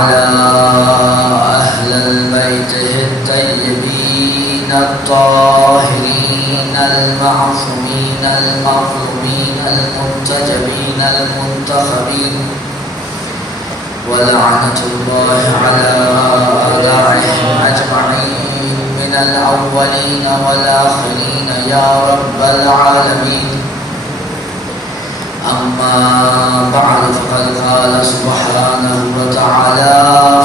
وعلى أهل البيت الطيبين الطاهرين المعصومين المظلومين المنتجبين المنتخبين ولعنة الله على أعدائهم أجمعين من الأولين والآخرين يا رب العالمين. أما بعد فقد قال سبحانه وتعالى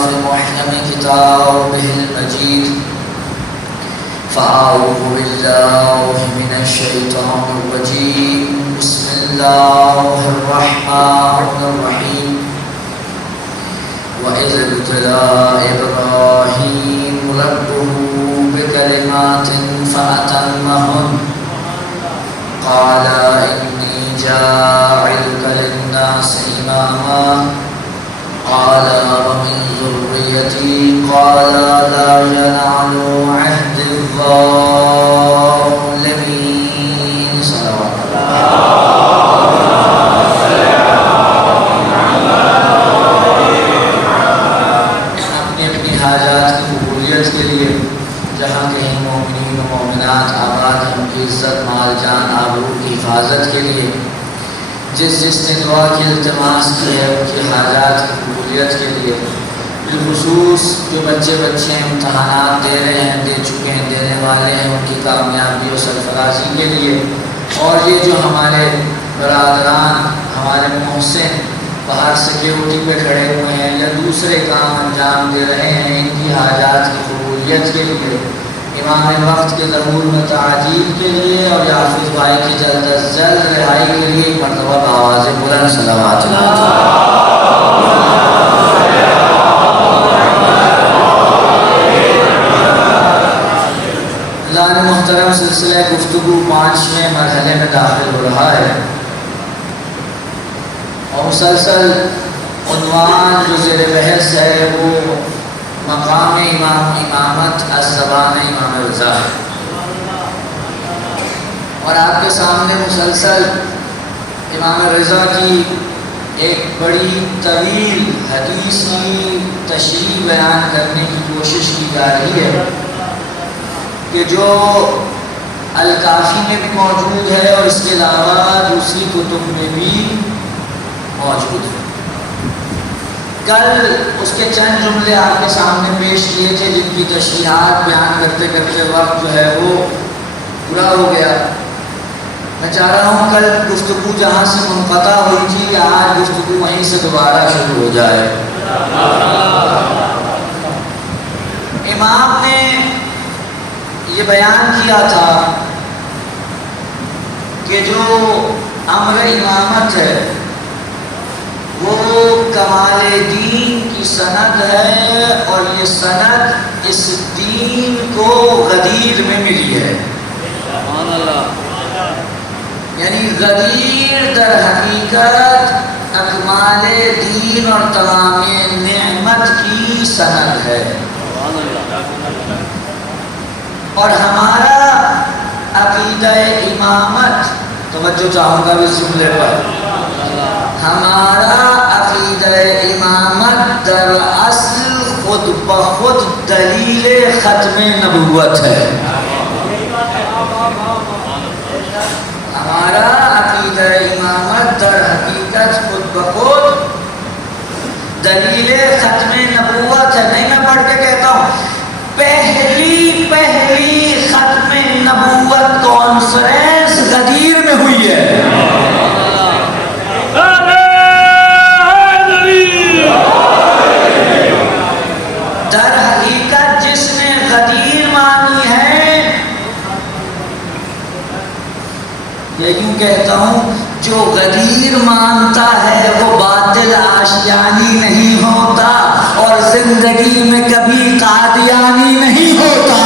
في محكم كتابه المجيد: فأعوذ بالله من الشيطان الرجيم بسم الله الرحمن الرحيم. وإذ ابتلى إبراهيم ربه بكلمات فأتمهن قال إني جاعلك للناس إماما قال ومن ذريتي قال لا ينال عهد الظالمين. صلوات اپنی حاجات کی قبولیت کے لیے جہاں کہیں مومنین و مومنات آباد ہیں ان کی عزت مال جان آبرو کی حفاظت کے لیے جس نے دعا کی التماس کی ہے ان کی حاجات کی قبولیت کے لیے، بالخصوص جو بچے امتحانات دے رہے ہیں، دے چکے ہیں، دینے والے ہیں، ان کی کامیابی و سرفرازی کے لیے، اور یہ جو ہمارے برادران ہمارے محسن باہر سیکیورٹی پہ کھڑے ہوئے ہیں یا دوسرے کام انجام دے رہے ہیں، ان کی حاجات کی قبولیت کے لیے، امام وقت کے ظہور میں تعجیل کے لیے اور یافز بھائی کی جلد از جلد رہائی کے لیے ایک مرتبہ بآواز بلند صلوات اللہ محترم سلسلہ گفتگو 5ویں مرحلے میں داخل ہو رہا ہے اور مسلسل عنوان جو زیر بحث ہے وہ مقام امامت از زبان امام رضا ہے، اور آپ کے سامنے مسلسل امام رضا کی ایک بڑی طویل حدیث کی تشریح بیان کرنے کی کوشش کی جا رہی ہے کہ جو الکافی میں بھی موجود ہے اور اس کے علاوہ دوسری کتب میں بھی موجود ہے۔ کل اس کے چند جملے آپ کے سامنے پیش کیے تھے جن کی تشریحات بیان کرتے کرتے وقت جو ہے وہ پورا ہو گیا۔ میں چاہ رہا ہوں کل گفتگو جہاں سے منقطع ہوئی تھی آج گفتگو وہیں سے دوبارہ شروع ہو جائے۔ امام نے یہ بیان کیا تھا کہ جو امر امامت ہے وہ کمال دین کی سند ہے، اور یہ سند اس دین کو غدیر میں ملی ہے۔ یعنی غدیر در حقیقت اکمال دین اور تمام نعمت کی سند ہے، اور ہمارا عقیدہ امامت، توجہ چاہوں گا اس جملے پر، ہمارا عقیدہ امامت در اصل خود بخود دلیل ختم نبوت ہے۔ ہمارا عقیدہ امامت در حقیقت خود بخود دلیل ختم نبوت ہے۔ نہیں میں پڑھ کے کہتا ہوں پہلی ختم نبوت کانفرنس غدیر میں ہوئی ہے۔ در حقیقت جس نے غدیر مانی ہے، یہ یوں کہتا ہوں جو غدیر مانتا ہے وہ باطل آشیانی نہیں ہوتا اور زندگی میں کبھی قادیانی نہیں ہوتا۔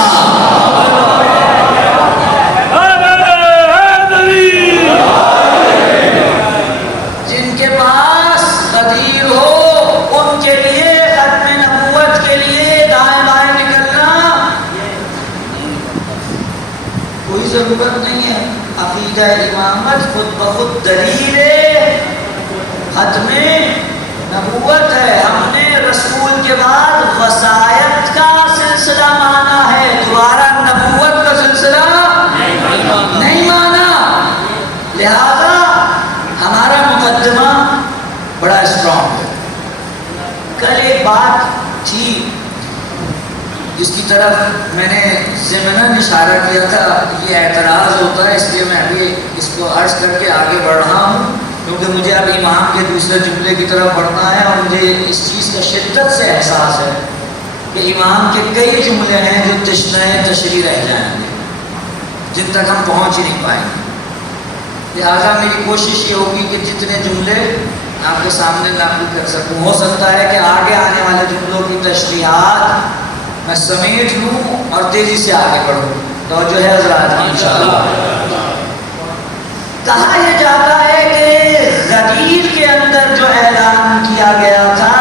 جن کے پاس غدیر ہو ان کے لیے ختم نبوت کے لیے دائیں بائیں نکلنا کوئی ضرورت نہیں ہے۔ عقیدہ امامت خود بخود دلیل ختم نبوت ہے۔ ہم نے رسول کے کل ایک بات تھی جس کی طرف میں نے ضمناً اشارہ کیا تھا، یہ اعتراض ہوتا ہے، اس لیے میں ابھی اس کو عرض کر کے آگے بڑھ رہا ہوں، کیونکہ مجھے اب امام کے دوسرے جملے کی طرف بڑھنا ہے اور مجھے اس چیز کا شدت سے احساس ہے کہ امام کے کئی جملے ہیں جو تشنہ تشریح رہ جائیں گے، جن تک ہم پہنچ ہی نہیں پائیں گے۔ لہٰذا میری کوشش یہ ہوگی کہ جتنے جملے آپ کے سامنے نقل کر سکوں، ہو سکتا ہے کہ آگے آنے والے جملوں کی تشریحات میں سمیٹ لوں اور تیزی سے آگے بڑھوں۔ توجہ ہے حضرات کی انشاءاللہ۔ کہا یہ جاتا ہے کہ غدیر کے اندر جو اعلان کیا گیا تھا،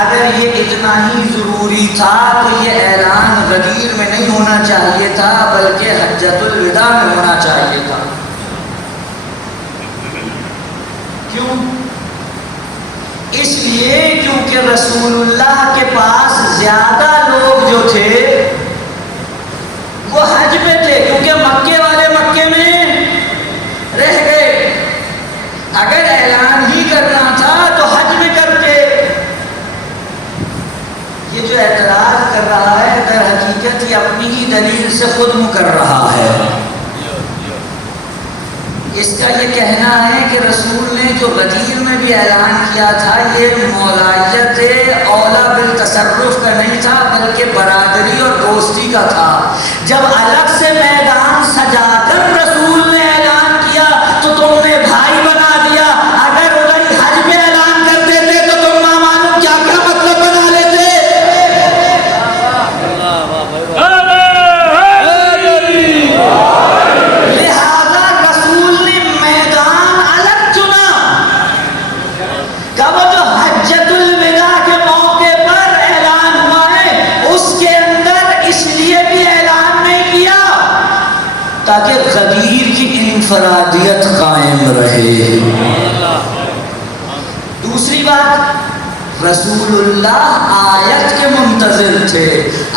اگر یہ اتنا ہی ضروری تھا تو یہ اعلان غدیر میں نہیں ہونا چاہیے تھا، بلکہ حجۃ الوداع میں ہونا چاہیے تھا۔ کیوں؟ اس لیے کیونکہ رسول اللہ کے پاس زیادہ لوگ جو تھے وہ حج میں تھے، کیونکہ مکے والے مکے میں رہ گئے۔ اگر اعلان ہی کرنا تھا تو حج میں کرتے۔ یہ جو اعتراض کر رہا ہے در حقیقت یہ اپنی ہی دلیل سے خود مکر رہا ہے۔ اس کا یہ کہنا ہے کہ رسول نے جو غدیر میں بھی اعلان کیا تھا یہ مولایت اولا بالتصرف کا نہیں تھا، بلکہ برادری اور دوستی کا تھا۔ جب الگ سے میدان سجا کر رسول نے اعلان کیا تو تم نے بھائی بنا دیا۔ اگر ادھر حج میں اعلان کرتے تھے تو تم معلوم کیا کیا مطلب بنا لیتے۔ تاکہ غدیر کی انفرادیت قائم رہے۔ دوسری بات، رسول اللہ آیت کے منتظر تھے۔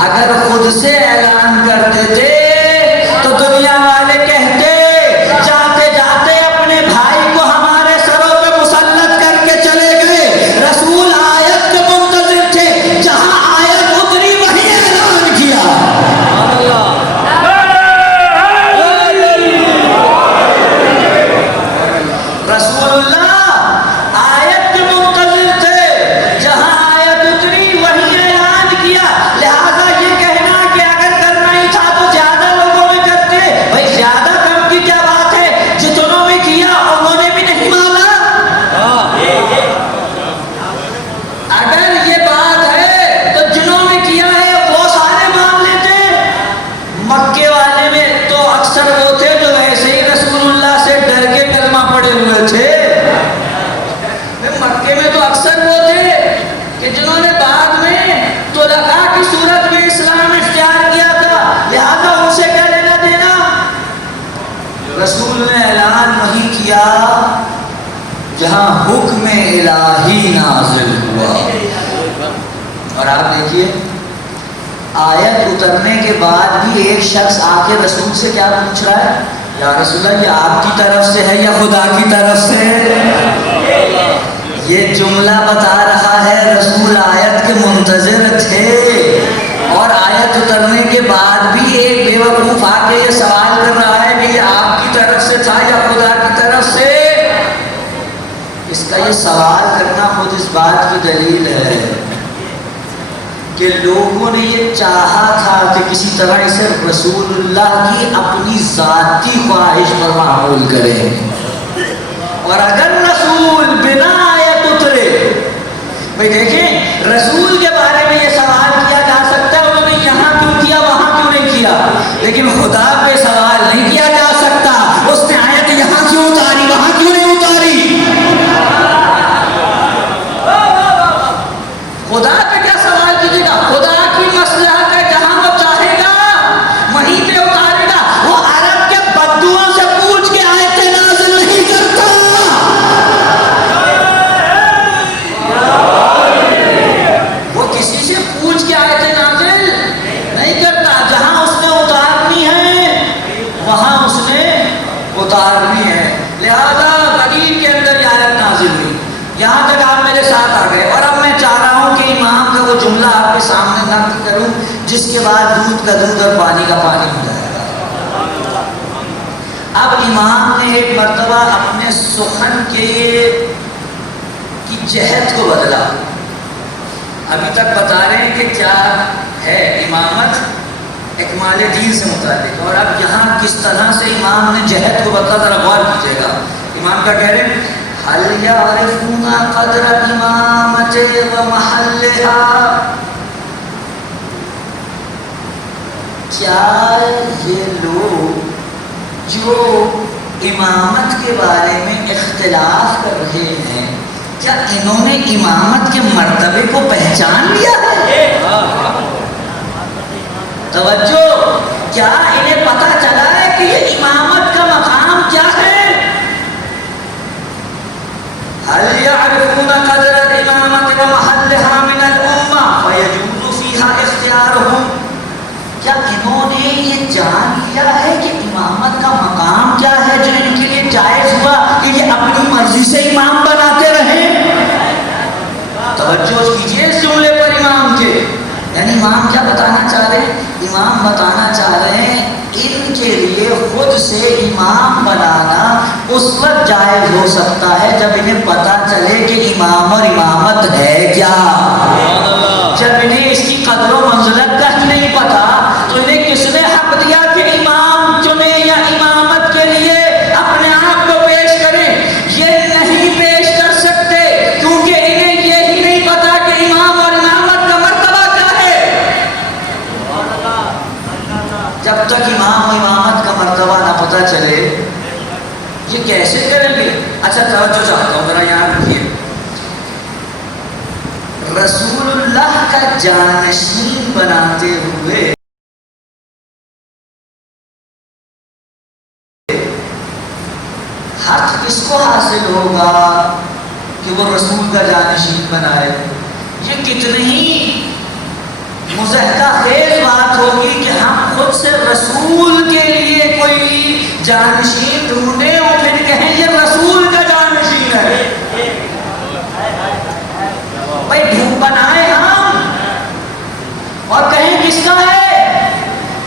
اگر خود سے اعلان کرتے تھے تو دنیا والے کہتے جاتے جاتے اپنے بھائی کو ہمارے سروں پہ مسلط کر کے چلے گئے۔ رسول آیت کے منتظر تھے، جہاں آیت اتری وہی اعلان کیا۔ رسول اللہ آیت کے منتظر تھے، جہاں آیت اتری وہی اعلان کیا۔ لہذا یہ کہنا کہ اگر کرنا ہی تھا تو زیادہ لوگوں میں کرتے، بھائی زیادہ کم کی کیا بات ہے، جتنوں میں کیا انہوں نے بھی نہیں مانا۔ اگر یہ بات ہے تو جنہوں نے کیا ہے وہ سارے مان لیتے۔ مکے والے میں تو اکثر وہ تھے جو ویسے ہی رسول اللہ سے ڈر کے کلمہ پڑے ہوئے تھے۔ مکے میں تو اکثر وہ تھے کہ جنہوں نے بعد میں طلقاء کی صورت میں اسلام اختیار کیا تھا، لہذا ان سے کیا لینا دینا۔ رسول نے اعلان وہی کیا جہاں حکم الہی نازل ہوا۔ اور آپ دیکھیے آیت اترنے کے بعد بھی ایک شخص آ کے رسول سے کیا پوچھ رہا ہے، یا رسول اللہ یہ آپ کی طرف سے ہے یا خدا کی طرف سے ہے؟ یہ جملہ بتا رہا ہے رسول آیت کے منتظر تھے، اور آیت اترنے کے بعد بھی ایک بے وقوف آ کے یہ سوال کر رہا ہے کہ یہ آپ کی طرف سے تھا یا خدا کی طرف سے۔ اس کا یہ سوال کرنا خود اس بات کی دلیل ہے کہ لوگوں نے یہ چاہا تھا کہ کسی طرح اسے رسول اللہ کی اپنی ذاتی خواہش پر معمول کریں۔ اور اگر رسول بنا آیت اترے، بھئی دیکھیں رسول کے بارے میں یہ سوال کیا جا سکتا ہے انہوں نے یہاں کیوں کیا وہاں کیوں نہیں کیا، لیکن خدا پہ سوال نہیں کیا جا سکتا اس نے آیت یہاں کیوں اتاری وہاں کیوں نہیں اتاری۔ خدا پہ کیا سوال کیجیے گا، خدا کی مصلحت ہے، جہاں وہ چاہے گا وہیں پہ اتارے گا۔ وہ عرب کے بدوؤں سے پوچھ کے آیتیں نازل نہیں کرتا۔ وہ کسی سے پوچھ کے آیتیں نازل نہیں کرتا، جہاں اس نے اتارنی ہے وہاں اس نے اتارنی ہے۔ لہذا غدیر کے اندر یہ آیت نازل ہوئی، یہاں تک آپ میرے ساتھ آ گئے۔ اور اب میں چاہ رہا ہوں کہ ایمان جملہ آپ کے سامنے نقل کروں جس کے بعد دودھ کا دودھ اور پانی کا پانی ہو جائے گا۔ اب امام نے ایک مرتبہ اپنے سخن کی جہت کو بدلا۔ ابھی تک بتا رہے ہیں کہ کیا ہے امامت اکمال دین سے متعلق، اور اب یہاں کس طرح سے امام نے جہت کو بدلا، ذرا غور کیجیے گا۔ امام کیا کہہ رہے ہیں؟ هل يعرفون قدر الامامت ومحلها، کیا یہ لوگ جو امامت کے بارے میں اختلاف کر رہے ہیں، کیا انہوں نے امامت کے مرتبے کو پہچان لیا ہے؟ توجہ، کیا انہیں پتہ چلا ہے کہ یہ امامت کا مقام کیا ہے؟ هل يعرفون قدر الامامت ومحلها من الامہ فيجوز فيها اختیارهم، کیا انہوں نے یہ جان لیا ہے کہ امامت کا مقام کیا ہے جو ان کے لیے جائز ہوا کہ یہ اپنی مرضی سے امام بناتے رہیں؟ توجہ کیجیے اس جملے پر امام کے، یعنی امام کیا بتانا چاہ رہے ہیں؟ امام بتانا چاہ رہے ہیں ان کے لیے خود سے امام بنانا اس وقت جائز ہو سکتا ہے جب انہیں پتہ چلے کہ امام اور امامت ہے کیا۔ جب انہیں اس کی قدر و منزلت کا ہی نہیں پتا تو انہیں کس نے حق دیا کہ امام چنے یا امامت کے لیے اپنے آپ کو پیش کریں؟ یہ نہیں پیش کر سکتے کیونکہ انہیں یہ ہی نہیں پتا کہ امام اور امامت کا مرتبہ کیا ہے۔ جب تک امام و امامت کا مرتبہ نہ پتہ چلے یہ کیسے کریں گے؟ اچھا توجہ چاہتا ہوں، ذرا یہاں رکھیے۔ رسول اللہ کا جانشین بناتے ہوئے حق کس کو حاصل ہوگا کہ وہ رسول کا جانشین بنائے؟ یہ کتنی ہی مضحکہ خیز بات ہوگی کہ ہم خود سے رسول کے لیے کوئی جانشین ڈھونڈیں اور پھر کہیں یہ رسول کا جانشین ہے۔ بھائی ڈھونڈ بنائے ہم اور کہیں کس کا ہے؟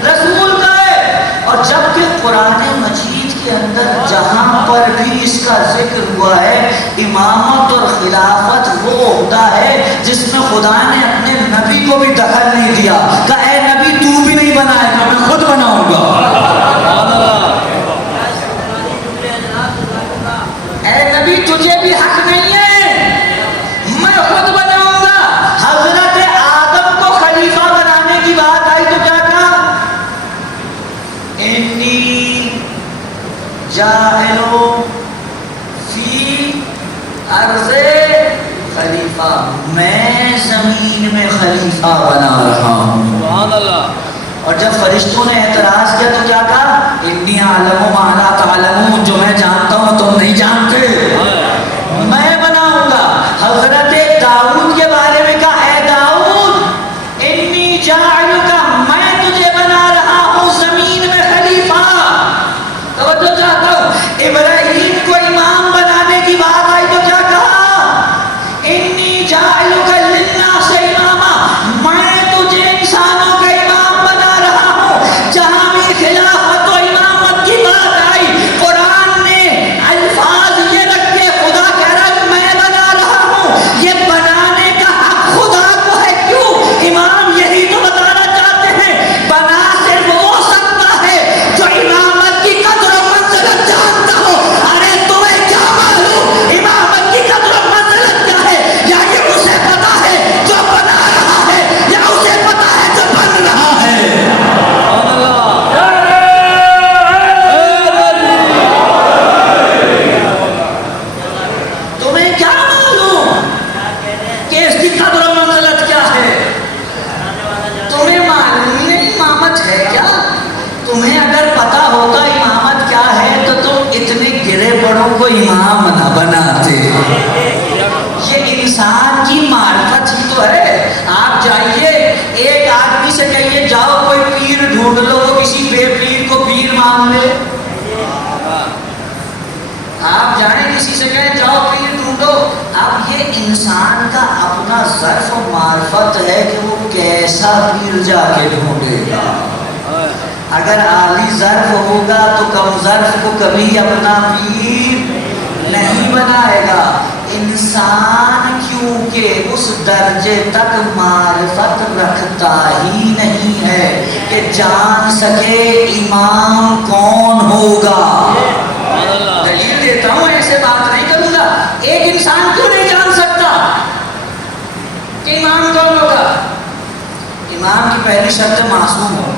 رسول کا ہے۔ اور جبکہ قرآن مجید کے اندر جہاں پر بھی اس کا ذکر ہوا ہے امامت اور خلافت وہ عہدہ ہے جس میں خدا نے اپنے نبی کو بھی دخل نہیں دیا، کہا اے نبی تو بھی نہیں بنائے گا، میں خود بناؤں گا۔ اے نبی تجھے بھی حق نہیں ہے، میں خود بناؤں گا۔ حضرت آدم کو خلیفہ بنانے کی بات آئی تو کیا کہا؟ انی جاعل فی ارض خلیفہ، میں زمین میں خلیفہ بنا رہا ہوں۔ سبحان اللہ۔ اور جب فرشتوں نے اعتراض کیا تو کیا کہا؟ انی اعلم ما لا تعلمون، جو میں جانتا ہوں تم نہیں جانتے، میں بناؤں گا۔ حضرت داؤد کے بارے میں کہا اے داؤد انی جاعلک، میں تجھے بنا رہا ہوں زمین میں خلیفہ۔ توجہ چاہتا ہوں، ابراہیم کو امام بنانے کی بات آئی تو کیا کہا؟ انی جاعلک للناس اماما، میں تجھے انسانوں کا امام بنا رہا ہوں۔ جہاں بھی خلافت و امامت کی بات آئی قرآن نے الفاظ یہ رکھ کے خدا کہہ رہا ہے میں بنا رہا ہوں۔ یہ بنانے کا حق خدا کو ہے، کیوں؟ امام یہی تو بتانا چاہتے ہیں بنا صرف وہ سکتا ہے جو امامت کی قدر و منزلت جانتا ہو۔ ارے تمہیں کیا معلوم امامت کی قدر و منزلت کیا ہے؟ یا یہ اسے پتا ہے جو بنا رہا ہے یا اسے پتا ہے جو بن رہا ہے؟ تمہیں کیا معلوم کہ اس کی قدر و منزلت کیا ہے؟ تمہیں معلوم ہی نہیں امامت ہے کیا؟ تمہیں اگر پتا ہوتا امامت کیا ہے تو تم اتنے گرے بڑوں کو امام نہ بناتے۔ یہ انسان کی معرفت ہی تو ہے۔ آپ جائیے ایک آدمی سے کہیے جاؤ کوئی پیر ڈھونڈ لو، وہ کسی بے پیر کو پیر مان لے۔ آپ جائیں کسی سے کہیں جاؤ پیر ڈھونڈو، اب یہ انسان کا اپنا ظرف و معرفت ہے کہ ایسا پیر جا کے ڈھونڈے گا. اگر عالی ظرف ہوگا تو کم ظرف کو کبھی اپنا پیر نہیں بنائے گا. انسان کیونکہ اس درجے تک معرفت رکھتا ہی نہیں ہے کہ جان سکے امام کون ہوگا. دلیل دیتا ہوں، ایسے بات نہیں کروں گا. ایک انسان کیوں نہیں جان سکتا کہ امام کون ہوگا؟ امام کی پہلی شرط معصوم ہو.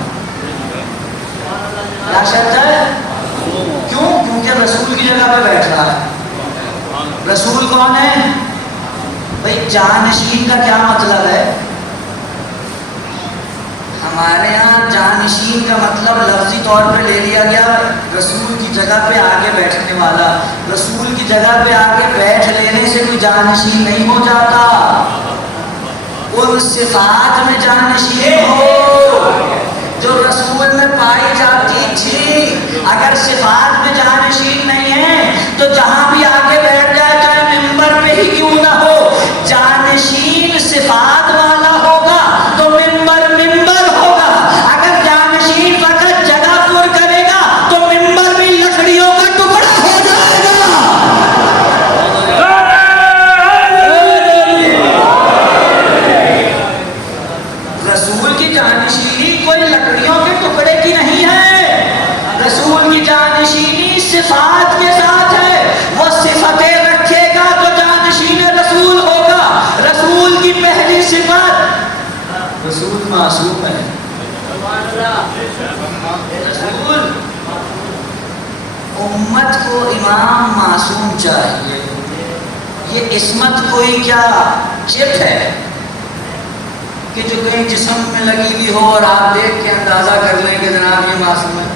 کیا شرط ہے؟ کیوں؟ کیونکہ رسول کی جگہ پہ بیٹھ رہا ہے. رسول کون ہے بھائی؟ جانشین کا کیا مطلب ہے؟ ہمارے ہاں جانشین کا مطلب لفظی طور پہ لے لیا گیا رسول کی جگہ پہ آگے بیٹھنے والا. رسول کی جگہ پہ آگے بیٹھ لینے سے کوئی جانشین نہیں ہو جاتا. ان صفات میں جانشین ہو جو رسول میں پائی جاتی تھی. اگر صفات میں جانشین نہیں ہے تو جہاں بھی آگے بیٹھ جائے چاہے ممبر پہ ہی کیوں نہ ہو، جانشین صفات والا ہوگا تو ممبر ممبر ہوگا. اگر جانشین فقط جگہ پر کرے گا تو ممبر بھی لکڑیوں کا ٹکڑا ہو جائے گا. رسول کی جانشینی کوئی لکڑیوں کے ٹکڑے کی نہیں ہے. رسول کی جانشینی صفات کے ساتھ ہے. وہ صفتیں رکھے گا تو جانشین رسول ہوگا. رسول کی پہلی صفت، رسول معصوم ہے. رسول امت کو امام معصوم چاہیے. یہ عصمت کوئی کیا چپ ہے کہ جو کہیں جسم میں لگی ہوئی ہو اور آپ دیکھ کے اندازہ کر لیں کہ جناب یہ معصوم ہے.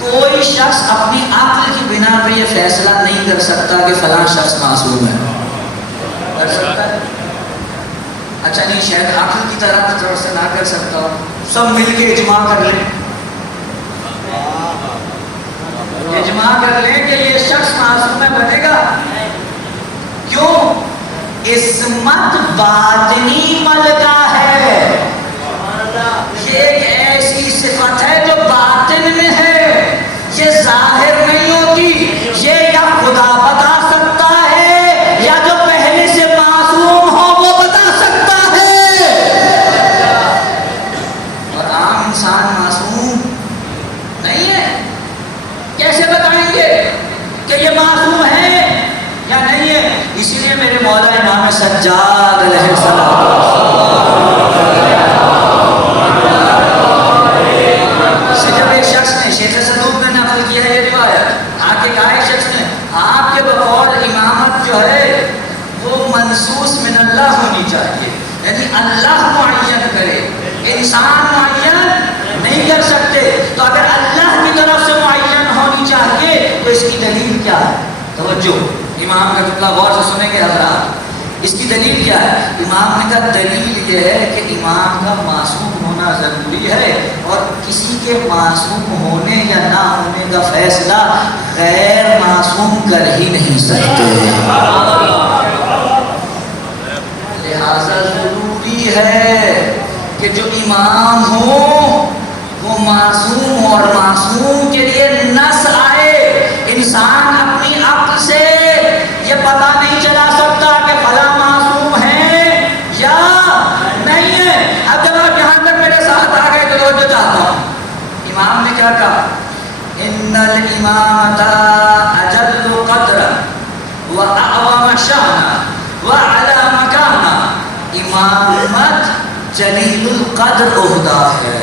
کوئی شخص اپنی عقل کی بنا پہ یہ فیصلہ نہیں کر سکتا کہ فلاں شخص معصوم ہے. کر سکتا ہے؟ اچھا نہیں، شاید عقل کی طرف سے نہ کر سکتا ہو. سب مل کے اجماع کر لیں، اجماع کر لیں کہ یہ شخص معصوم ہے، بنے گا؟ کیوں؟ عصمت باطنی ملکہ ہے. یہ ایک ایسی صفت ہے جو باطن میں ہے، یہ ظاہر نہیں ہوتی. یہ یا خدا بتا سکتا ہے یا جو پہلے سے معصوم ہو وہ بتا سکتا ہے. اور عام انسان معصوم نہیں ہے. کیسے بتائیں گے کہ یہ معصوم ہے یا نہیں ہے؟ اسی لیے میرے مولا امام سجاد علیہ السلام سے جب ایک شخص نے، شیخ صدوق نے نقل کیا ہے یہ روایت، آ کے کہا ایک شخص نے آپ کے بقول امامت جو ہے وہ منصوص من اللہ ہونی چاہیے، یعنی اللہ معین کرے، انسان معین نہیں کر سکتے. تو اگر اللہ کی طرف سے معین ہونی چاہیے تو اس کی دلیل کیا ہے؟ توجہ، امام کا جملہ غور سے سنیں گے حضرات. اس کی دلیل کیا ہے؟ امام نے کہا دلیل یہ ہے کہ امام کا معصوم ہونا ضروری ہے اور کسی کے معصوم ہونے یا نہ ہونے کا فیصلہ غیر معصوم کر ہی نہیں سکتے. لہذا ضروری ہے کہ جو امام ہو وہ معصوم ہو، اور معصوم کے لیے نص آئے. انسان اپنی عقل سے یہ پتہ نہیں چلا سکتا کہ فلاں معصوم ہے یا نہیں ہے. اب جب آپ یہاں تک میرے ساتھ آ گئے تو توجہ چاہتا ہوں. امام نے کیا کہا؟ ان الامامۃ اجل قدرا واعظم شأنا واعلی مکانا. امامت جلیل القدر عہدہ ہے،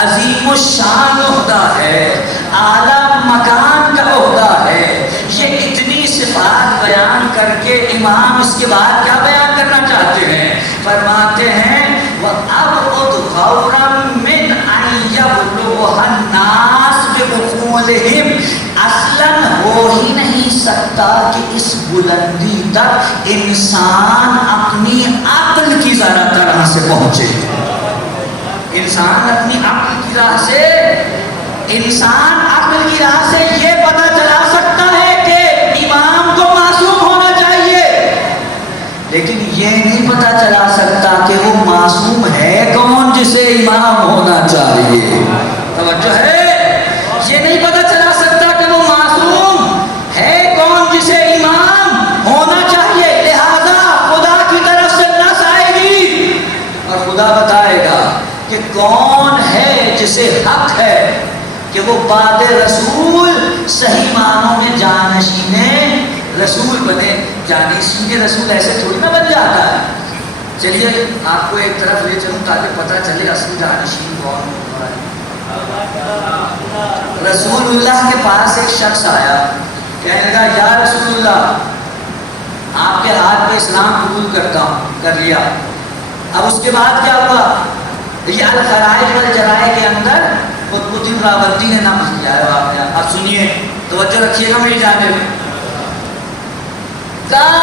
عظیم الشان عہدہ ہے، اعلیٰ مکان کا عہدہ ہے. یہ اتنی صفات بیان کر کے امام اس کے بعد کیا بیان کرنا چاہتے ہیں؟ فرماتے ہیں وَأَبْعُدْ غَوْرًا مِّنْ أَن يَبْلُغَ النَّاسُ بِعُقُولِهِمْ. اصلاً ہو ہی نہیں سکتا کہ اس بلندی تک انسان اپنی عقل کی ذرا طرح سے پہنچے. انسان اپنی عقل کی راہ سے، انسان عقل کی راہ سے یہ پتہ چلا سکتا ہے کہ امام کو معصوم ہونا چاہیے، لیکن یہ نہیں پتہ وہ معصوم ہے کون جسے امام ہونا چاہیے؟ توجہ ہے، یہ نہیں پتہ چلا سکتا کہ وہ معصوم ہے کون جسے امام ہونا چاہیے، لہذا خدا کی طرف سے نص آئے گی اور خدا بتائے گا کہ کون ہے جسے حق ہے کہ وہ بعد رسول صحیح معنوں میں جانشین رسول بنے۔ جانشین رسول ایسے تھوڑی نہ بن جاتا ہے۔ چلیے آپ کو ایک طرف لے چلوں تاکہ پتہ چلے اصلی جانشین کون ہوتا ہے۔ رسول اللہ کے پاس ایک شخص آیا، کہنے لگا یا رسول اللہ آپ کے ہاتھ پہ اسلام قبول کرتا ہوں، کر لیا۔ اب اس کے بعد کیا ہوا؟ یہ الخرائط والجرائع کے اندر قطب الدین راوردی نے نام کیا ہے واقعہ۔ اب سنیے، توجہ رکھیے گا میری جانب۔ کہا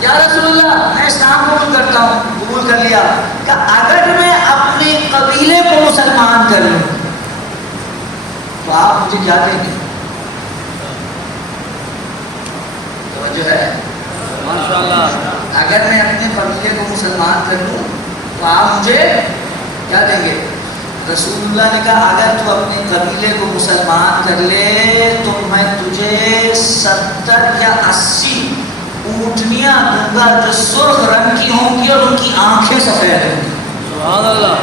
یا رسول اللہ میں اسلام قبول کرتا ہوں، قبول کر لیا۔ کہا اگر میں اپنے قبیلے کو مسلمان کر لوں تو آپ مجھے کیا دیں گے؟ توجہ ہے، ماشاءاللہ۔ اگر میں اپنے قبیلے کو مسلمان کر لوں تو آپ مجھے کیا دیں گے؟ رسول اللہ نے کہا اگر تو اپنے قبیلے کو مسلمان کر لے تو میں تجھے 70 یا 80 اونٹنیاں دوں گا جو سرخ رنگ کی ہوں گی اور ان کی آنکھیں سفید ہوں گی۔ سبحان اللہ۔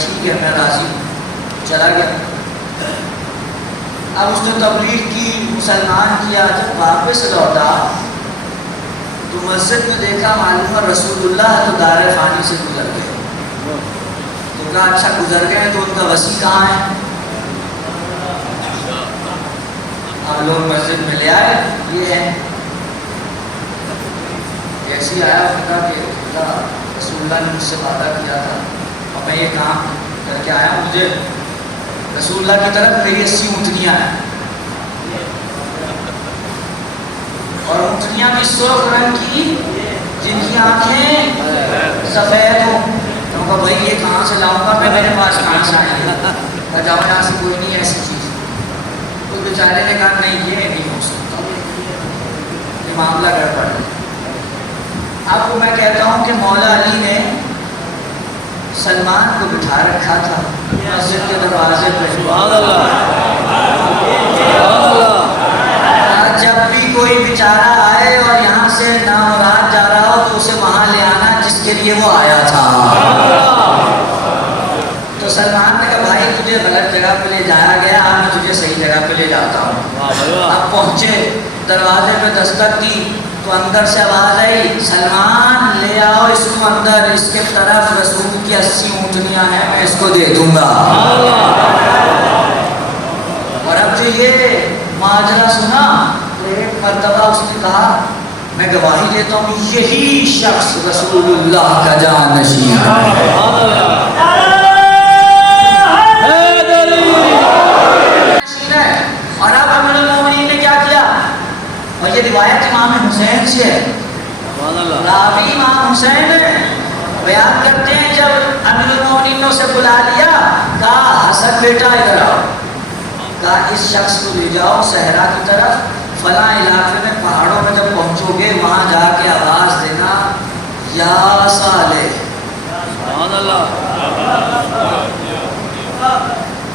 ٹھیک ہے میں راضی ہوں، چلا گیا۔ اب اس نے تبلیغ کی، مسلمان کیا، جب واپس لوٹا تو مسجد میں دیکھا معلوم ہے رسول اللہ تو دار فانی سے گزر گئے۔ تو کہا اچھا گزر گئے تو ان کا وسیع کہاں ہے؟ اب لوگ مسجد میں لے آئے، یہ ہے ایسی آیا، کہا کہ رسول اللہ نے مجھ سے وعدہ کیا تھا اور میں یہ کام کر کے آیا، مجھے رسول اللہ کی طرف میری 80 اونٹنیاں ہیں اور اونٹنیاں بھی سرخ رنگ کی جن کی آنکھیں سفید ہوں۔ تو کہا بھائی یہ کہاں سے لاؤں گا میں، میرے پاس کہاں سے آئیں گے؟ کہا جاؤ یہاں سے کوئی نہیں ایسی چیز۔ تو بیچارے نے کہا نہیں یہ نہیں ہو سکتا، یہ معاملہ گڑبڑ ہے۔ آپ کو میں کہتا ہوں کہ مولا علی نے سلمان کو بٹھا رکھا تھا مسجد کے دروازے پہ۔ جب بھی کوئی بیچارہ آئے اور یہاں سے نامراد جا رہا ہو تو اسے وہاں لے آنا جس کے لیے وہ آیا تھا۔ تو سلمان نے کہا بھائی تجھے غلط جگہ پہ لے جایا گیا، اب میں تجھے صحیح جگہ پہ لے جاتا ہوں۔ اب پہنچے، دروازے پہ دستک دی تو اندر سے آواز آئی سلمان لے آؤ اس کو اندر، اس کے طرف رسول کی 80 اونٹنیاں ہیں، میں اس کو دے دوں گا۔ اور اب جو یہ ماجرا سنا تو ایک مرتبہ اس نے کہا میں گواہی دیتا ہوں یہی شخص رسول اللہ کا جانشین ہے۔ اور اب امیر المومنین نے کیا کیا؟ اور یہ روایت امام حسین سے ہے، راوی امام حسین بیان کرتے ہیں جب امیر المومنین نے اسے بلا لیا، کہا حسن بیٹا ادھر آؤ، کہا اس شخص کو لے جاؤ صحرا کی طرف، فلاں علاقے میں پہاڑوں میں جب پہنچو گے وہاں جا کے آواز دینا یا صالح،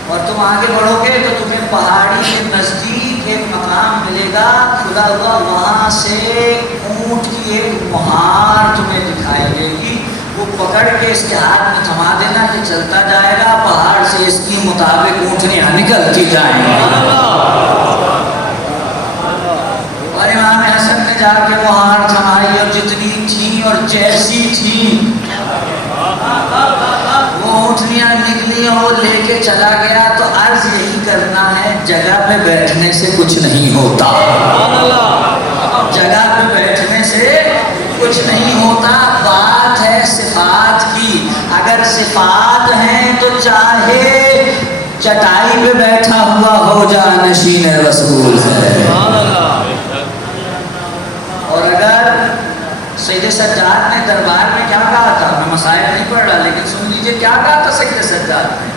اور تم آگے بڑھو گے تو تمہیں پہاڑی کے نزدیک ایک مقام ملے گا کھلا ہوا، وہاں سے اونٹ کی ایک مہار تمہیں دکھائی دے گی، وہ پکڑ کے اس کے ہاتھ میں تھما دینا، یہ چلتا جائے گا، پہاڑ سے اس کی مطابق اونٹنیاں نکلتی جائیں گی۔ اور امام حسن نے جا کے مہار تھمائی اور جتنی تھیں اور جیسی تھیں وہ اونٹنیاں نکلی اور وہ لے کے چلا گیا۔ تو عرض یہی کرنا ہے جگہ پہ بیٹھنے سے کچھ نہیں ہوتا، جگہ پہ بیٹھنے سے کچھ نہیں ہوتا، بات ہے صفات کی۔ اگر صفات ہیں تو چاہے چٹائی پہ بیٹھا ہوا ہو جانشین رسول ہے۔ اور اگر سید سجاد نے دربار میں کیا کہا تھا، میں مسائل نہیں پڑھ رہا لیکن سن لیجئے کیا کہا تھا سید سجاد نے،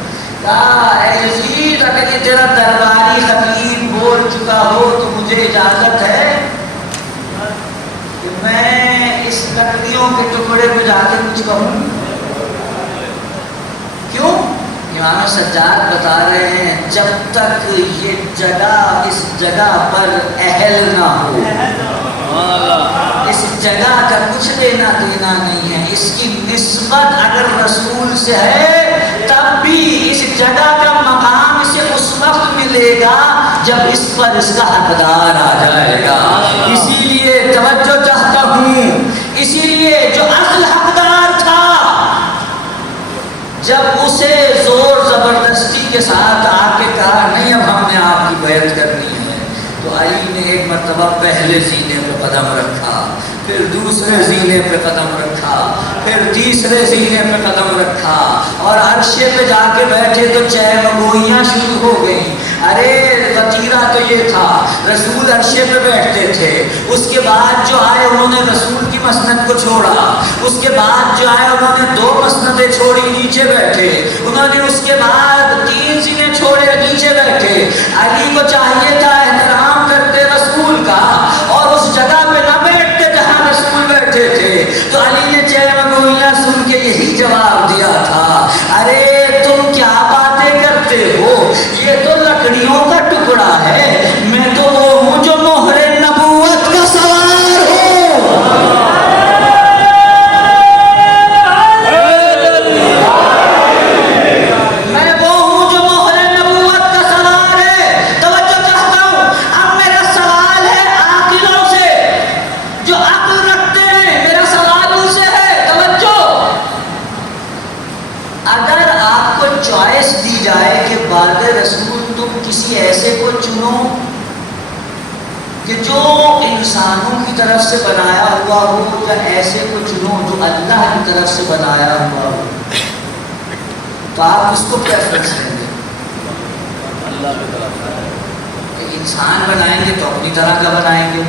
کہا اے یزید اگر یہ تیرا درباری خطیب بول چکا ہو تو مجھے اجازت ہے کہ میں اس لکڑیوں کے ٹکڑے پہ جا کے کچھ کہوں؟ کیوں؟ امام سجاد بتا رہے ہیں جب تک یہ جگہ اس جگہ پر اہل نہ ہو، اس جگہ کا کچھ لینا دینا نہیں ہے، اس کی نسبت اگر رسول سے ہے تب بھی اس جگہ کا مقام اسے اس وقت ملے گا جب اس پر اس کا حقدار آ جائے گا۔ اسی لیے توجہ چاہتا ہوں، اسی لیے جو اصل حقدار تھا جب اسے زور زبردستی کے ساتھ آ کے کہا نہیں اب ہم نے آپ کی بیعت کرنی ہے، تو علی نے ایک مرتبہ پہلے سینے پہ قدم رکھا، پھر دوسرے سینے پہ قدم رکھا، پھر تیسرے سینے پہ قدم رکھا، اور عرشے پہ جا کے بیٹھے تو چہمگوئیاں شروع ہو گئیں۔ ارے وتیرہ تو یہ تھا رسول عرشے پہ بیٹھتے تھے، اس کے بعد جو آئے انہوں نے رسول کی مسند کو چھوڑا، اس کے بعد جو آئے انہوں نے 2 مسندیں چھوڑی نیچے بیٹھے، انہوں نے اس کے بعد 3 سینے چھوڑے نیچے بیٹھے۔ علی کو چاہیے تھا احترام کرتے رسول کا اور اس جگہ پہ نہ بیٹھتے جہاں رسول بیٹھے تھے، تو علی نے چہمگوئیاں سن کے یہی جواب دیا تھا، ارے تم کیا باتیں کرتے ہو، یہ تو لکڑیوں کا ٹکڑا ہے، میں تو وہ ہوں جو مہر نبوت کا سوار ہوں۔ میں وہ ہوں جو مہر نبوت کا سوار ہے۔ توجہ چاہتا ہوں، اب میرا سوال ہے عاقلوں سے جو عقل رکھتے ہیں، میرا سوال ان سے ہے، توجہ، اگر آپ کو چوائس دی جائے کہ بعد رسول تم کسی ایسے کو چنو کہ جو انسانوں کی طرف سے بنایا ہوا ہو، یا ایسے کو چنو جو اللہ کی طرف سے بنایا ہوا ہو، تو آپ اس کو پریفرنس دیں گے؟ اللہ کی طرف کہ انسان بنائیں گے تو اپنی طرح کا بنائیں گے،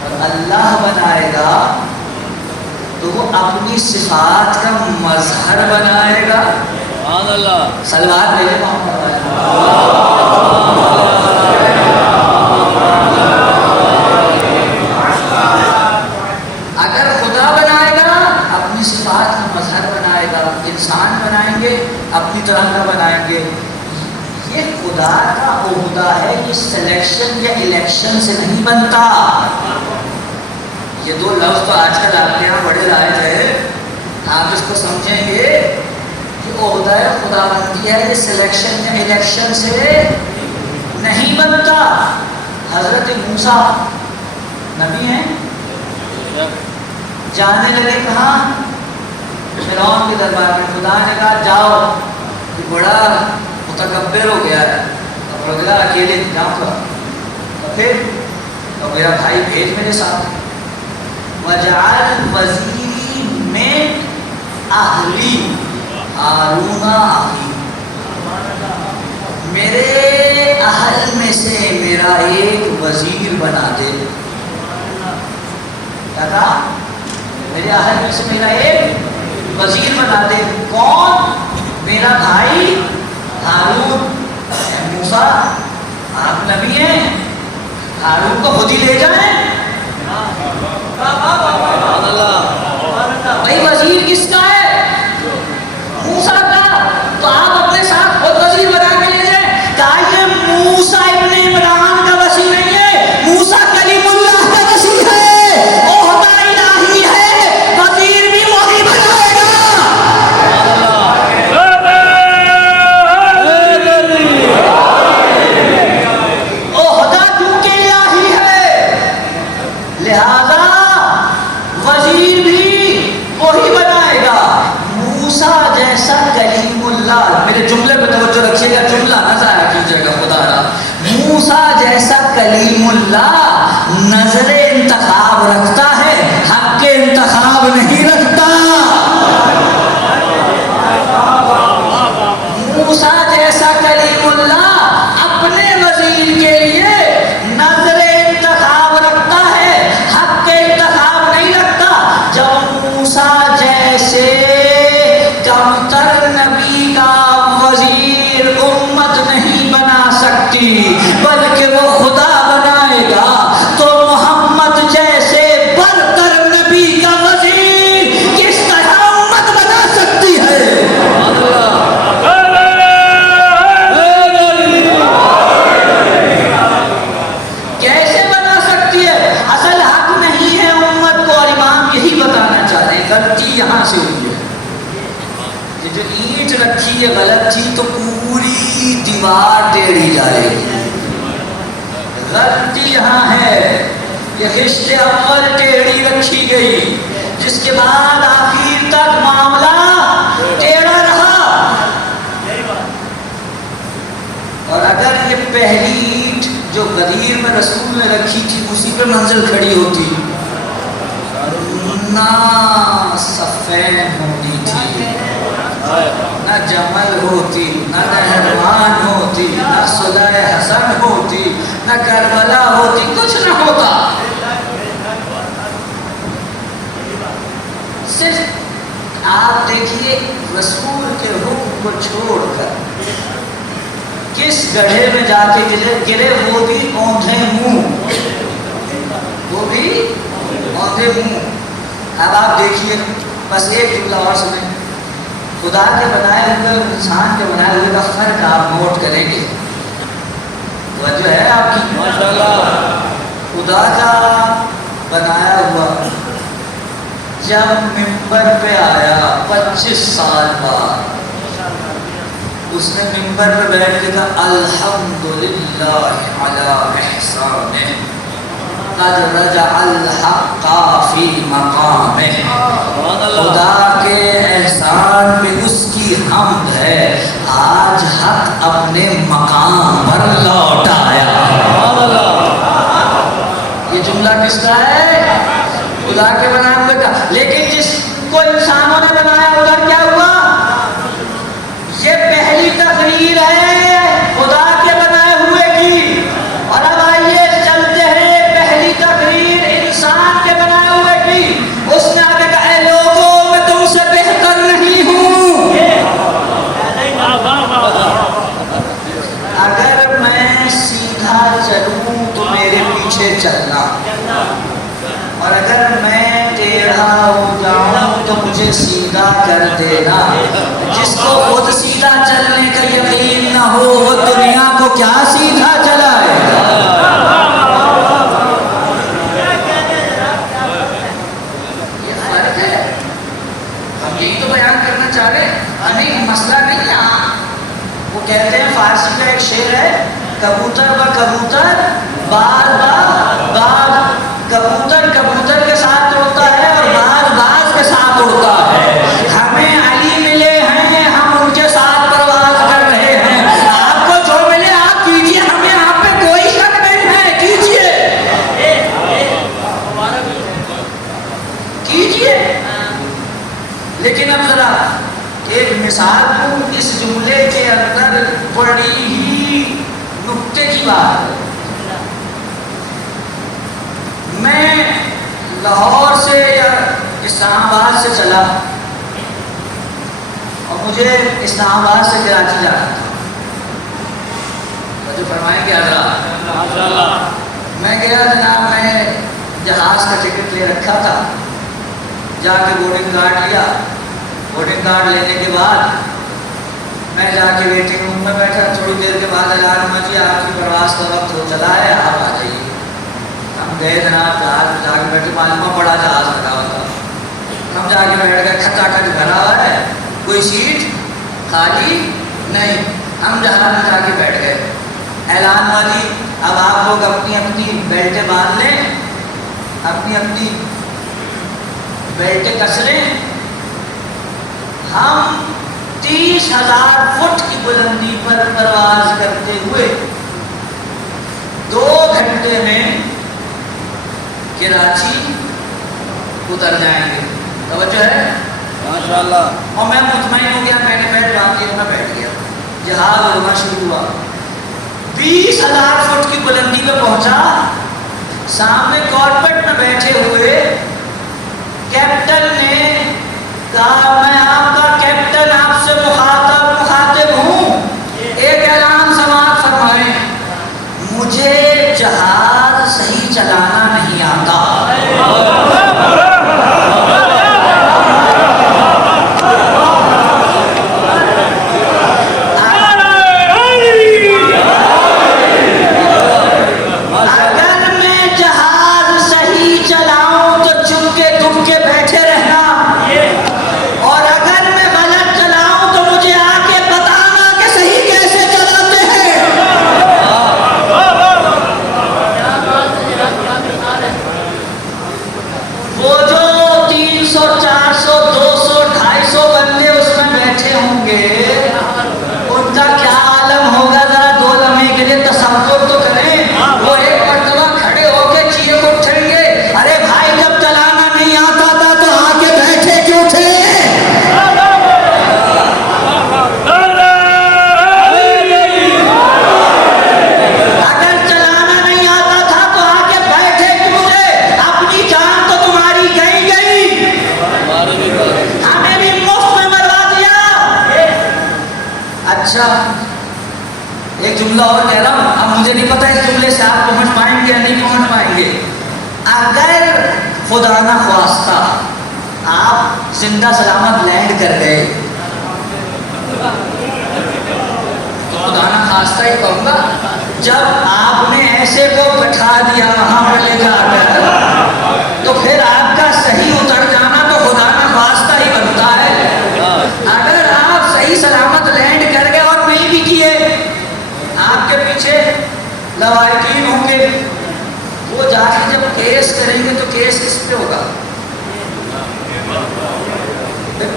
اور اللہ بنائے گا تو وہ اپنی صفات کا مظہر بنائے گا۔ سبحان اللہ، صلوات میرے اگر خدا بنائے گا اپنی صفات کا مظہر بنائے گا، انسان بنائیں گے اپنی طرح کا بنائیں گے۔ یہ خدا کا عہدہ ہے، یہ سلیکشن یا الیکشن سے نہیں بنتا۔ یہ 2 لفظ تو آج کل آپ کے یہاں بڑے رائج ہے، آپ اس کو سمجھیں گے کہ عہدہ خدا بندی ہے، یہ سلیکشن یا الیکشن سے نہیں بنتا۔ حضرت موسیٰ نبی ہیں، جانے لگے کہاں؟ فرعون کے دربار میں۔ خدا نے کہا جاؤ، کہ بڑا متکبر ہو گیا ہے، اب رگلا اکیلے جاؤں گا، پھر تو میرا بھائی بھیج میرے ساتھ، وَجَعَلْ وَزِيرِي مِنْ أَهْلِي هَارُونَ أَخِي، میرے اہل میں سے میرا ایک وزیر بنا دے۔ کیا کہا؟ میرے اہل میں سے میرا ایک وزیر بنا دے۔ کون؟ میرا بھائی ہارون۔ موسیٰ آپ نبی ہیں، ہارون کو خود ہی لے جائیں۔ بھائی وزیر کس کا ہے؟ موسیٰ کا، تو آپ اپنے ساتھ خود وزیر بنا کے لے جائیں۔ کہا یہ موسیٰ ابن عمران کا وزیر نہیں ہے، موسیٰ کلیم اللہ کا وزیر ہے، عہدہ الہی ہے، وزیر بھی وہی بنائے گا۔ عہدہ کیونکہ الہی ہے، لہذا وزیر بھی وہی بنائے گا۔ موسیٰ جیسا کلیم اللہ، میرے جملے پہ توجہ رکھیے گا، جملہ نہ ضائع کیجیے گا خدا را۔ موسیٰ جیسا کلیم اللہ نظر انتخاب رکھتا ہے، حق کے انتخاب نہیں رکھتا۔ موسیٰ جیسا کلیم اللہ اپنے وزیر کے لیے نظر انتخاب رکھتا ہے، حق کے انتخاب نہیں رکھتا۔ جب موسیٰ جیسے کمتر نبی کا وزیر امت نہیں بنا سکتی بلکہ وہ خدا بنائے گا، تو محمد غلطی یہاں سے ہوئی ہے، یہ جو اینٹ رکھی ہے غلط تھی تو پوری دیوار ٹیڑھی جائے گی، غلطی یہاں ہے، یہ خشت اول ٹیڑھی رکھی گئی، جس کے بعد آخر تک معاملہ ٹیڑھا رہا۔ اور اگر یہ پہلی اینٹ جو غدیر میں رسول نے رکھی تھی اسی پہ منزل کھڑی ہوتی، نہ صفین ہونی تھی، نہ جمل ہوتی، نہ نہروان ہوتی، نہ صلح حسن ہوتی، نہ کربلا ہوتی، کچھ نہ ہوتا۔ صرف آپ دیکھیے رسول کے حکم کو چھوڑ کر کس گڑھے میں جا کے گرے، وہ بھی اوندھے منہ، وہ بھی اوندھے منہ۔ اب آپ دیکھیے بس ایک جملہ اور سنیں، خدا کے بنائے ہوئے اور انسان کے بنائے ہوئے کا فرق آپ نوٹ کریں گے، توجہ ہے آپ کی؟ ماشاءاللہ۔ خدا کا بنایا ہوا جب ممبر پہ آیا 25 سال بعد، اس نے ممبر پہ بیٹھ کے کہا الحمدللہ علی احسانہ قد رجع الحق فی مقامہ، خدا کے احسان پہ اس کی حمد ہے، آج حق اپنے مقام پر لوٹ آیا۔ یہ جملہ کس کا ہے؟ خدا کے بنائے ہوئے کا۔ لیکن جس کو انسانوں نے بنایا ادھر کیا ہوا؟ یہ پہلی تقریر ہے خدا کے بنائے ہوئے کی، اور اب آئیے چلتے ہیں پہلی تقریر انسان کے بنائے ہوئے کی۔ اس نے آگے کہا اے لوگوں میں تم سے بہتر نہیں ہوں، اگر میں سیدھا چلوں تو میرے پیچھے چلنا، اور اگر میں ٹیڑھا ہو جاؤں تو مجھے سیدھا کر دینا۔ جس کو خود سیدھا چلنے کا یقین نہ ہو وہ دنیا کو کیا سیدھا چلائے گا؟ یہ فرق ہے، ہم یہی تو بیان کرنا چاہ رہے ہیں، ہمیں مسئلہ نہیں ہے۔ وہ کہتے ہیں فارسی کا ایک شعر ہے، کبوتر با کبوتر باز با باز، کبوتر کبوتر کے ساتھ اڑتا ہے اور باز باز کے ساتھ اڑتا ہے۔ ہمیں علی ملے ہیں، ہم ان کے ساتھ پرواز کر رہے ہیں، آپ کو جو ملے آپ کیجئے، ہمیں آپ پہ کوئی شک نہیں ہے، کیجئے کیجئے۔ لیکن اب ذرا ایک مثال دوں، اس جملے کے اندر بڑی ہی نکتے کی بات ہے۔ میں لاہور سے یا اسلام آباد سے چلا اور مجھے اسلام آباد سے کراچی جانا تھا، مجھے فرمائیں کہ حضرات میں گیا جناب، میں جہاز کا ٹکٹ لے رکھا تھا، جا کے بورڈنگ کارڈ لیا، بورڈنگ کارڈ لینے کے بعد میں جا کے ویٹنگ روم میں بیٹھا، تھوڑی دیر کے بعد اعلان ہوا جی آپ کی پرواز کا وقت ہو چلا ہے، آپ آ جائیے۔ ہم گئے جناب، جہاز میں جا کے بیٹھے، معلومہ بڑا جہاز لگا ہوا تھا، ہم جا کے بیٹھ گئے، کھچا کھچ بھرا ہوا ہے، کوئی سیٹ خالی نہیں، ہم جہاز میں جا کے بیٹھ گئے۔ اعلان ہوا جی اب آپ لوگ اپنی اپنی بیلٹیں باندھ لیں، اپنی اپنی بیلٹیں کس لیں۔ ہم 30,000 فٹ کی بلندی پر پرواز کرتے ہوئے 2 گھنٹے میں کراچی اتر جائیں گے، توجہ ہے ماشاءاللہ۔ اور میں مطمئن ہو گیا، میں نے بیٹھ باندھ کے میں بیٹھ گیا، جہاز اڑنا شروع ہوا، 20,000 فٹ کی بلندی پہ پہنچا، سامنے کارپیٹ میں بیٹھے ہوئے کیپٹن نے کہا میں آپ کا کیپٹن، آپ سے مخاطب ہوں، ایک اعلان سماعت فرمائیں، مجھے جہاز صحیح چلانا نہیں آتا۔ اگر میں جہاز صحیح چلاؤں تو چپ کے بیٹھے رہنا، گے اگر خدا نہ خواستہ آپ زندہ سلامت لینڈ کر گئے، خدا نہ خواستہ ہی کہوں گا، جب آپ نے ایسے کو بٹھا دیا وہاں پہ لے جا کر، تو پھر آپ کا صحیح اتر جانا تو خدا نہ خواستہ ہی بنتا ہے۔ اگر آپ صحیح سلامت لینڈ کر گئے اور نہیں بھی کیے، آپ کے پیچھے لوائقین ہوں گے، وہ جا کے جب کیس کریں گے تو کیس کس پہ ہوگا؟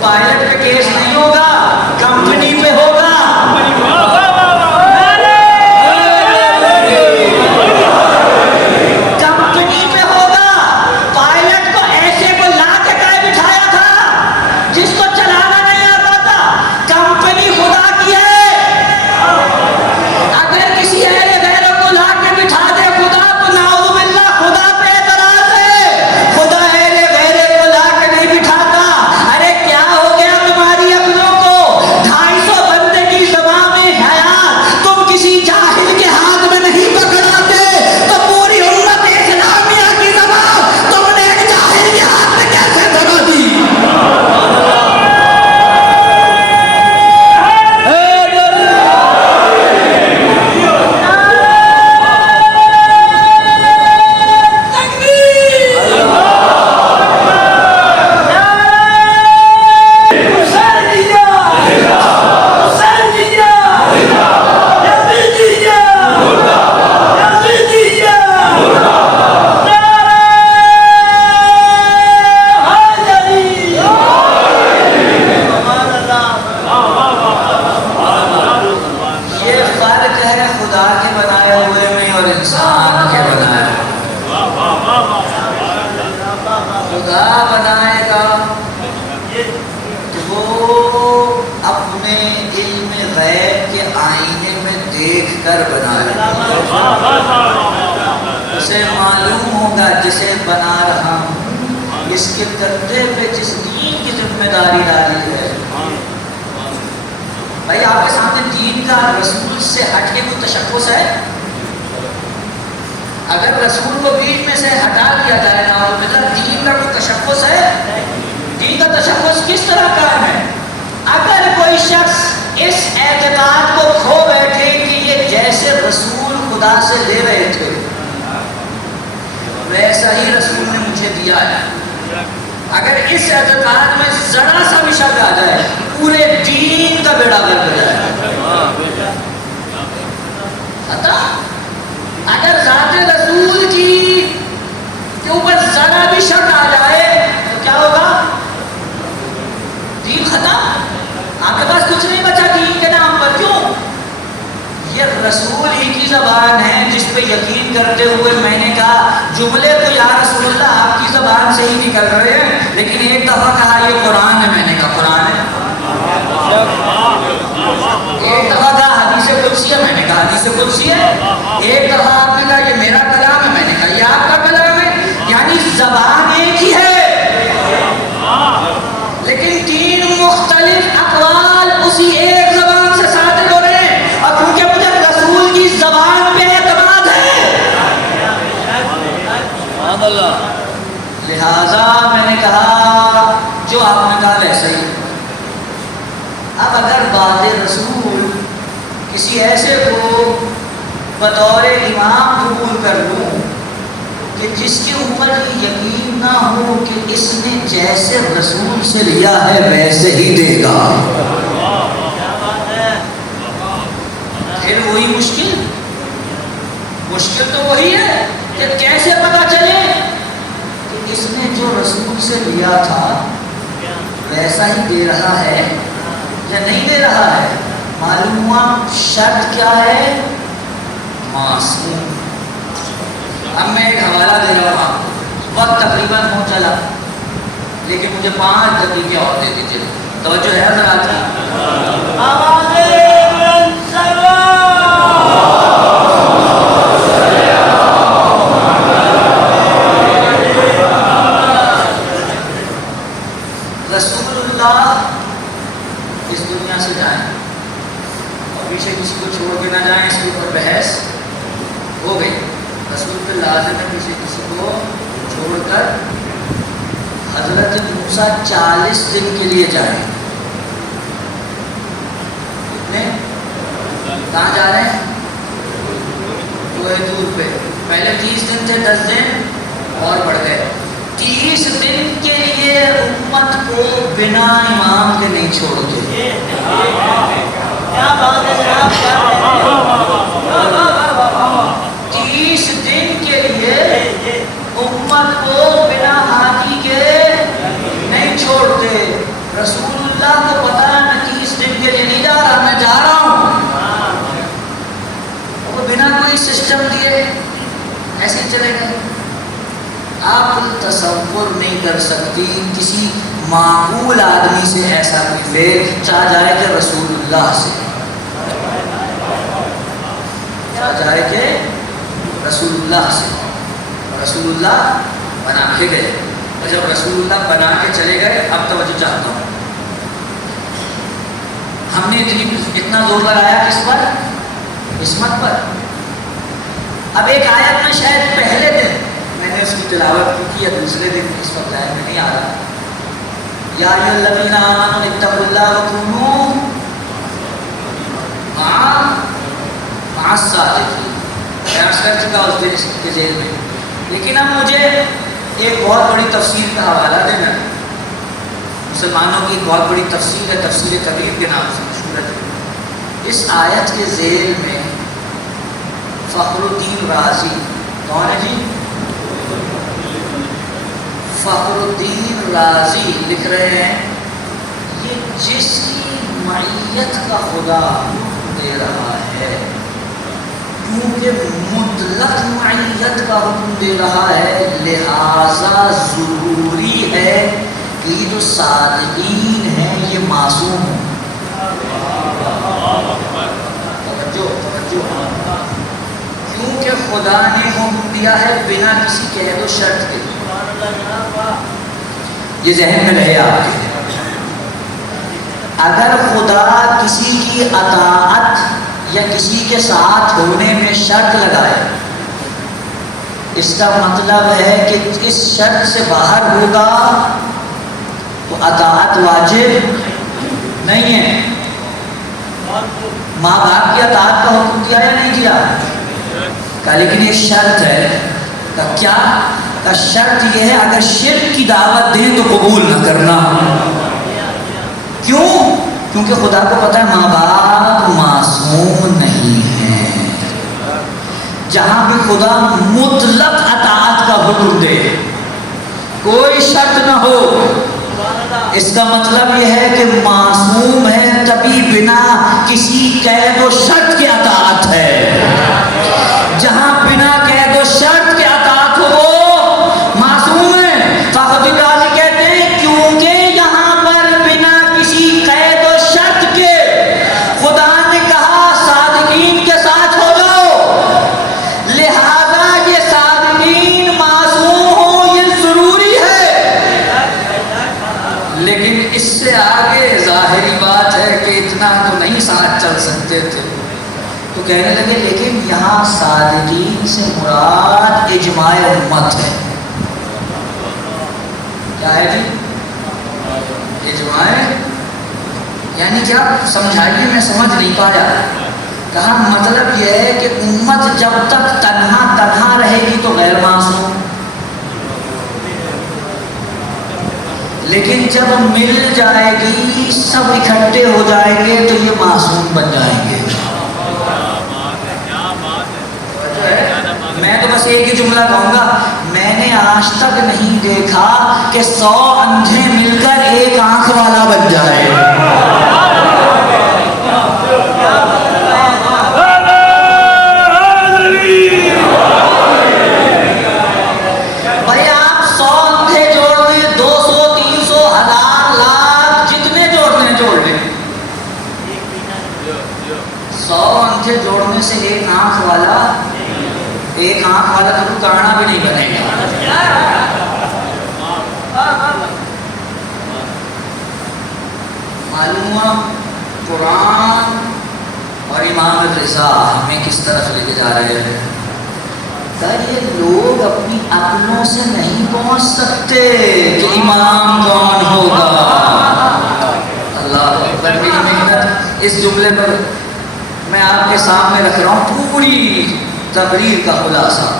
پائلٹ پہ کیس نہیں ہوگا، کمپنی پہ ہوگا۔ کمپنی پہ ہوگا۔ پائلٹ کو ایسے کو لا کے کہے بٹھایا تھا جس کو چلانا نہیں آتا تھا، کمپنی خدا کی ہے۔ اگر کسی اہل غیر کو لا کے بٹھا دے خدا تو نعوذ باللہ خدا پہ اعتراض ہے۔ خدا اہل غیر کو لا کے نہیں بٹھاتا۔ ارے کیا ہو گیا تمہاری اپنوں کو؟ 250 بندے کی زبان میں حیات تم کسی جاہل کے ہاتھ میں نہیں پکڑاتے، تو پوری امت اسلامیہ کی زبان تم نے ایک جاہل کے ہاتھ میں کیسے دبا دی؟ اسے معلوم ہوگا جسے بنا رہا ہوں، اس کے کندھے پہ جس دین کی ذمہ داری ڈالی ہے۔ بھائی آپ کے سامنے دین کا رسول سے ہٹ کے کوئی تشخص ہے؟ اگر رسول کو بیچ میں سے ہٹا دیا جائے نا تو دین کا کوئی تشخص ہے؟ دین کا تشخص کس طرح کا ہے؟ اگر کوئی شخص اس اعتقاد کو کھو بیٹھے کہ یہ جیسے رسول خدا سے لے رہے تھے ویسا ہی رسول نے مجھے دیا ہے، اگر اس اعتقاد میں ذرا سا بھی شک آ جائے پورے دین کا بیڑا گرک ہو جائے۔ اگر ذات رسول کی کے اوپر ذرا بھی شک آ جائے تو کیا ہوگا؟ دین ختم، آپ کے پاس کچھ نہیں بچا دین کے نام پر۔ کیوں؟ یہ رسول ہی کی زبان ہے جس پہ یقین کرتے ہوئے میں نے کہا جملے تو یا رسول اللہ آپ کی زبان سے ہی نکل رہے ہیں، لیکن ایک دفعہ کہا یہ قرآن ہے، میں نے کہا قرآن ہے۔ ایک دفعہ کہا حدیث قدسی ہے، میں نے کہا حدیث قدسی ہے۔ ایک دفعہ آپ نے کہا یہ میرا کلام ہے، میں نے کہا یہ آپ کا کلام ہے۔ یعنی زبان ایک ہی ہے لیکن تین مختلف اقوال اسی ایک زبان سے صادر ہو رہے ہیں، اور کیونکہ مجھے رسول کی زبان پہ اعتماد ہے لہذا میں نے کہا جو آپ نے کہا ویسے ہی۔ اب اگر بات رسول کسی ایسے کو بطور امام قبول کر لوں کہ جس کے اوپر یقین نہ ہو کہ اس نے جیسے رسول سے لیا ہے ویسے ہی دے گا، پھر وہی مشکل تو وہی ہے کہ کیسے پتا چلے کہ اس نے جو رسول سے لیا تھا ویسا ہی دے رہا ہے یا نہیں دے رہا ہے۔ معلوم ہوا شرط کیا ہے؟ معصوم۔ اب میں ایک حوالہ دے رہا ہوں آپ کو، وقت تقریباً ہو چلا لیکن مجھے 5 دقیقے اور دے دیجیے، توجہ ہے حضرات کی؟ رسول اللہ اس دنیا سے جائیں اور پیچھے کسی کو چھوڑ کے نہ جائیں، اس کے اوپر بحث ہو گئی۔ رسول اللہ لازم ہے پیچھے کسی کو چھوڑ کر حضرت موسیٰ 40 دن کے لیے جائیں. کتنے؟ کہاں جا رہے ہیں؟ کوہ طور پہ. پہلے 30 دن تھے، 10 دن اور بڑھ گئے. 30 دن کے لیے امت کو بنا امام کے نہیں چھوڑتے. کیا بات ہے جناب؟ 30 دن کے لیے امت کو بنا حاجی کے نہیں چھوڑتے. رسول اللہ کو پتا ہے میں 30 دن کے لیے نہیں جا رہا، میں جا رہا ہوں. وہ بنا کوئی سسٹم دیے ایسے ہی چلے گئے. آپ تصور نہیں کر سکتی کسی معقول آدمی سے ایسا کوئی فعل چاہ جائے کہ رسول اللہ سے، چاہ جائے کہ رسول اللہ سے. رسول اللہ بنا کے گئے، اور جب رسول اللہ بنا کے چلے گئے، اب توجہ چاہتا ہوں، ہم نے اتنا زور لگایا کس پر؟ عصمت پر. اب ایک آیت میں شاید پہلے دن میں نے اس کی تلاوت کی یا دوسرے دن، اس وقت ظاہر میں نہیں آ رہا. یا ایھا الذین آمنوا اتقوا اللہ وکونوا مع الصادقین. میں عرض کر چکا اس دن اس کے ذیل میں، لیکن اب مجھے ایک بہت بڑی تفسیر کا حوالہ دینا ہے. مسلمانوں کی ایک بہت بڑی تفسیر ہے، تفسیر کبیر کے نام سے مشہور ہے. اس آیت کے ذیل میں فخر الدین رازی، کون ہے جی؟ فخر الدین رازی لکھ رہے ہیں یہ جس کی معیت کا خدا دے رہا ہے، کیونکہ مطلق معیت کا حکم دے رہا ہے، لہذا ضروری ہے کہ یہ جو صادقین ہیں یہ معصوم ہوں. توجہ، کیونکہ خدا نے حکم دیا ہے بنا کسی قید و شرط کے. یہ ذہن میں رہے آپ کے. اگر خدا کسی کی اطاعت یا کسی کے ساتھ ہونے میں شرط لگائے، اس کا مطلب ہے کہ اس شرط سے باہر ہوگا تو اطاعت واجب نہیں ہے. ماں باپ کی اطاعت کا حکم دیا یا نہیں دیا؟ لیکن یہ شرط ہے. کیا کا شرط یہ ہے اگر شرک کی دعوت دیں تو قبول نہ کرنا. کیوں؟ کیونکہ خدا کو پتہ ہے ماں باپ معصوم نہیں ہیں. جہاں بھی خدا مطلق اطاعت کا حکم دے، کوئی شرط نہ ہو، اس کا مطلب یہ ہے کہ معصوم ہے، تبھی بنا کسی قید و شرط کے اطاعت ہے. جہاں بنا قید و شرط کے اطاعت ہو وہ معصوم ہے. فخر رازی کہتے ہیں کیونکہ یہاں پر بنا کسی قید و شرط کے خدا نے کہا صادقین کے ساتھ ہو جاؤ، لہذا یہ صادقین معصوم ہوں یہ ضروری ہے. لیکن اس سے آگے ظاہری بات ہے کہ اتنا تو نہیں ساتھ چل سکتے تھے. تو کہنے لگے لیکن یہاں صادقین سے مراد اجماع امت ہے. کیا ہے جی؟ اجماع یعنی کیا؟ سمجھائیے، میں سمجھ نہیں پایا. کہا مطلب یہ ہے کہ امت جب تک تنہا رہے گی تو غیر معصوم، لیکن جب مل جائے گی، سب اکٹھے ہو جائیں گے تو یہ معصوم بن جائیں گے. میں تو بس ایک ہی جملہ کہوں گا، میں نے آج تک نہیں دیکھا کہ 100 اندھے مل کر ایک آنکھ والا بن جائے. بھائی آپ 100 اندھے جوڑ لیں، 200 300 1000 لاکھ جتنے جوڑنے جوڑ لیں، 100 اندھے جوڑنے سے ایک آنکھ والا تو کانا بھی نہیں بنے گا. معلوم ہوا قرآن اور امام رضا ہمیں کس طرف لے کے جا رہے ہیں. یہ لوگ اپنی عقلوں سے نہیں پہنچ سکتے کہ امام کون ہوگا. اللہ اکبر. میری محنت اس جملے پر میں آپ کے سامنے رکھ رہا ہوں پوری تقریر کا خلاصہ.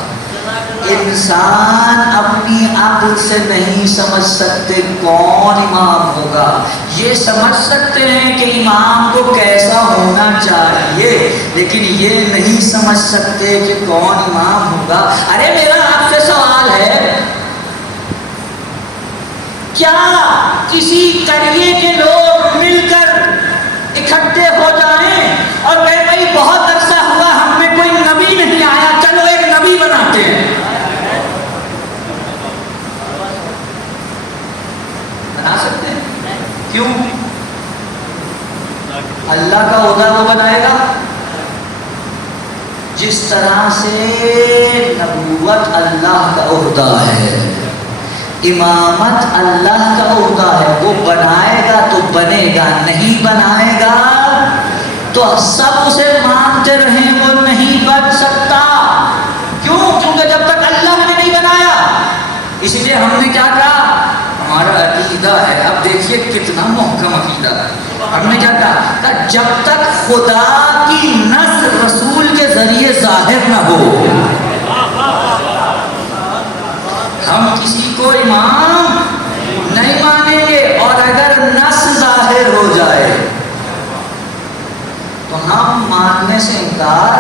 انسان اپنی عقل سے نہیں سمجھ سکتے کون امام ہوگا. یہ سمجھ سکتے ہیں کہ امام کو کیسا ہونا چاہیے، لیکن یہ نہیں سمجھ سکتے کہ کون امام ہوگا. ارے میرا آپ سے سوال ہے، کیا کسی قریے کے لوگ مل کر اکٹھے ہو جائیں اور کہیں بھائی بہت عرصہ ہوا ہم میں کوئی نبی نہیں آیا، چلو ایک نبی بناتے ہیں؟ بنا سکتے ہیں؟ کیوں؟ اللہ کا عہدہ وہ بنائے گا جس طرح سے نبوت اللہ کا عہدہ ہے، امامت اللہ کا عہدہ ہے. وہ بنائے گا تو بنے گا، نہیں بنائے گا تو سب اسے مانتے رہیں وہ نہیں بن سکتا. کیوں؟ کیونکہ جب تک اللہ نے نہیں بنایا. اسی لیے ہم نے کیا کہا؟ ہمارا عقیدہ ہے، اب دیکھیے کتنا محکم عقیدہ ہے. ہم نے کیا کہا؟ جب تک خدا کی نص رسول کے ذریعے ظاہر نہ ہو ہم کسی کو امام نہیں مانیں گے. اور اگر نص ظاہر ہو جائے تو ہم ماننے سے انکار.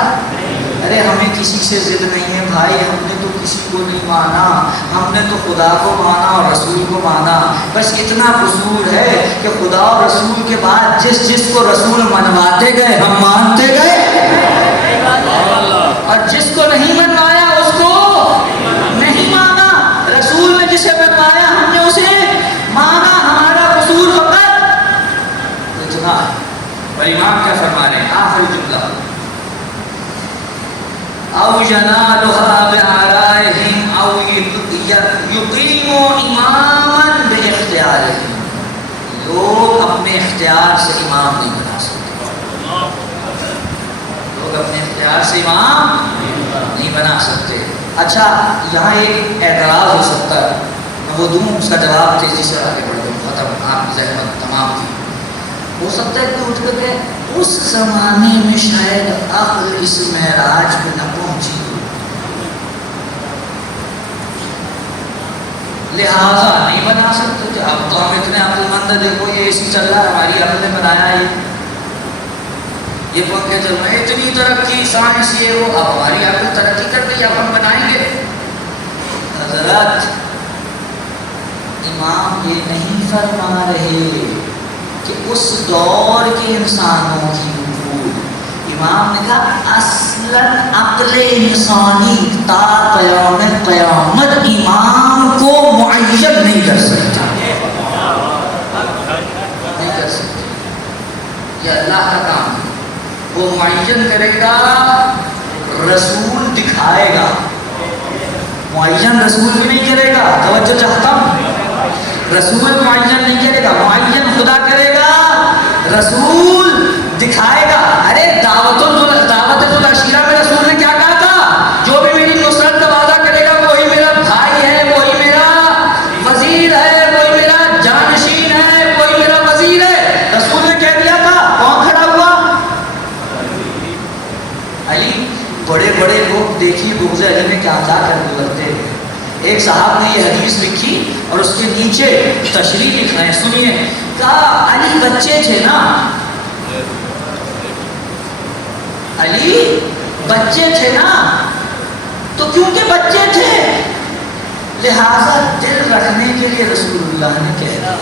ارے ہمیں کسی سے ضد نہیں ہے بھائی، ہم نے تو کسی کو نہیں مانا، ہم نے تو خدا کو مانا اور رسول کو مانا. بس اتنا قصور ہے کہ خدا اور رسول کے بعد جس جس کو رسول منواتے گئے ہم مانتے گئے، اور جس کو نہیں منوایا اس کو نہیں مانا. رسول نے جسے منوایا ہم نے اسے مانا. ہمارا قصور فقط اتنا ہے. اور امام کیا فرما رہے ہیں؟ آخری جملہ، او ینالها بآرائہم او یقیموا اماما باختیارہم. لوگ اپنے اختیار سے امام نہیں بنا سکتے. لوگ اپنے اختیار سے امام نہیں بنا سکتے. اچھا یہاں ایک اعتراض ہو سکتا ہے، میں وہ دوں اس کا جواب تیزی سے آگے بڑھ دوں، ختم آپ کی زحمت تمام کی. ہو سکتا ہے کہ اٹھ کر اس زمانے میں شاید عقل اس معراج پہ نہ پہنچی ہو، لہذا نہیں بنا سکتے تھے. اب تو ہم اتنے عقل مند ہیں، دیکھو یہ اسی چل رہا ہے، ہماری عقل نے بنایا ہے، یہ پنکھے چل رہے ہیں، اتنی ترقی سائنس یہ وہ. اب ہماری عقل ترقی کر گئی، اب ہم بنائیں گے. حضرت امام یہ نہیں فرما رہے کہ اس دور کے انسانوں کی وجود. امام نے کہا اصلاً عقل انسانی تا قیام قیامت امام کو معین نہیں کر سکتا. نہیں کر سکتا، یہ اللہ کا کام ہے. وہ معین کرے گا، رسول دکھائے گا. معین رسول بھی نہیں کرے گا، توجہ چاہتا ہوں. رسول معین نہیں کرے گا، معین خدا کرے گا، رسول دکھائے گا. ارے دعوت العشیرہ میں رسول نے کیا کہا تھا؟ جو بھی میری نصرت کا وعدہ کرے گا وہی میرا بھائی ہے، وہی میرا وزیر ہے، وہی میرا جانشین ہے، وہی میرا وزیر ہے. رسول نے کہہ دیا تھا. کون کھڑا ہوا؟ علی. بڑے بڑے لوگ دیکھیے بغض علی میں کیا کیا کر گزرتے ہیں. ایک صاحب نے یہ حدیث لکھی اور اس کے نیچے تشریح لکھ رہے ہیں، سنیے. کہا علی بچے تھے نا، علی بچے تھے نا، تو کیونکہ بچے تھے لہذا دل رکھنے کے لیے رسول اللہ نے کہہ دیا.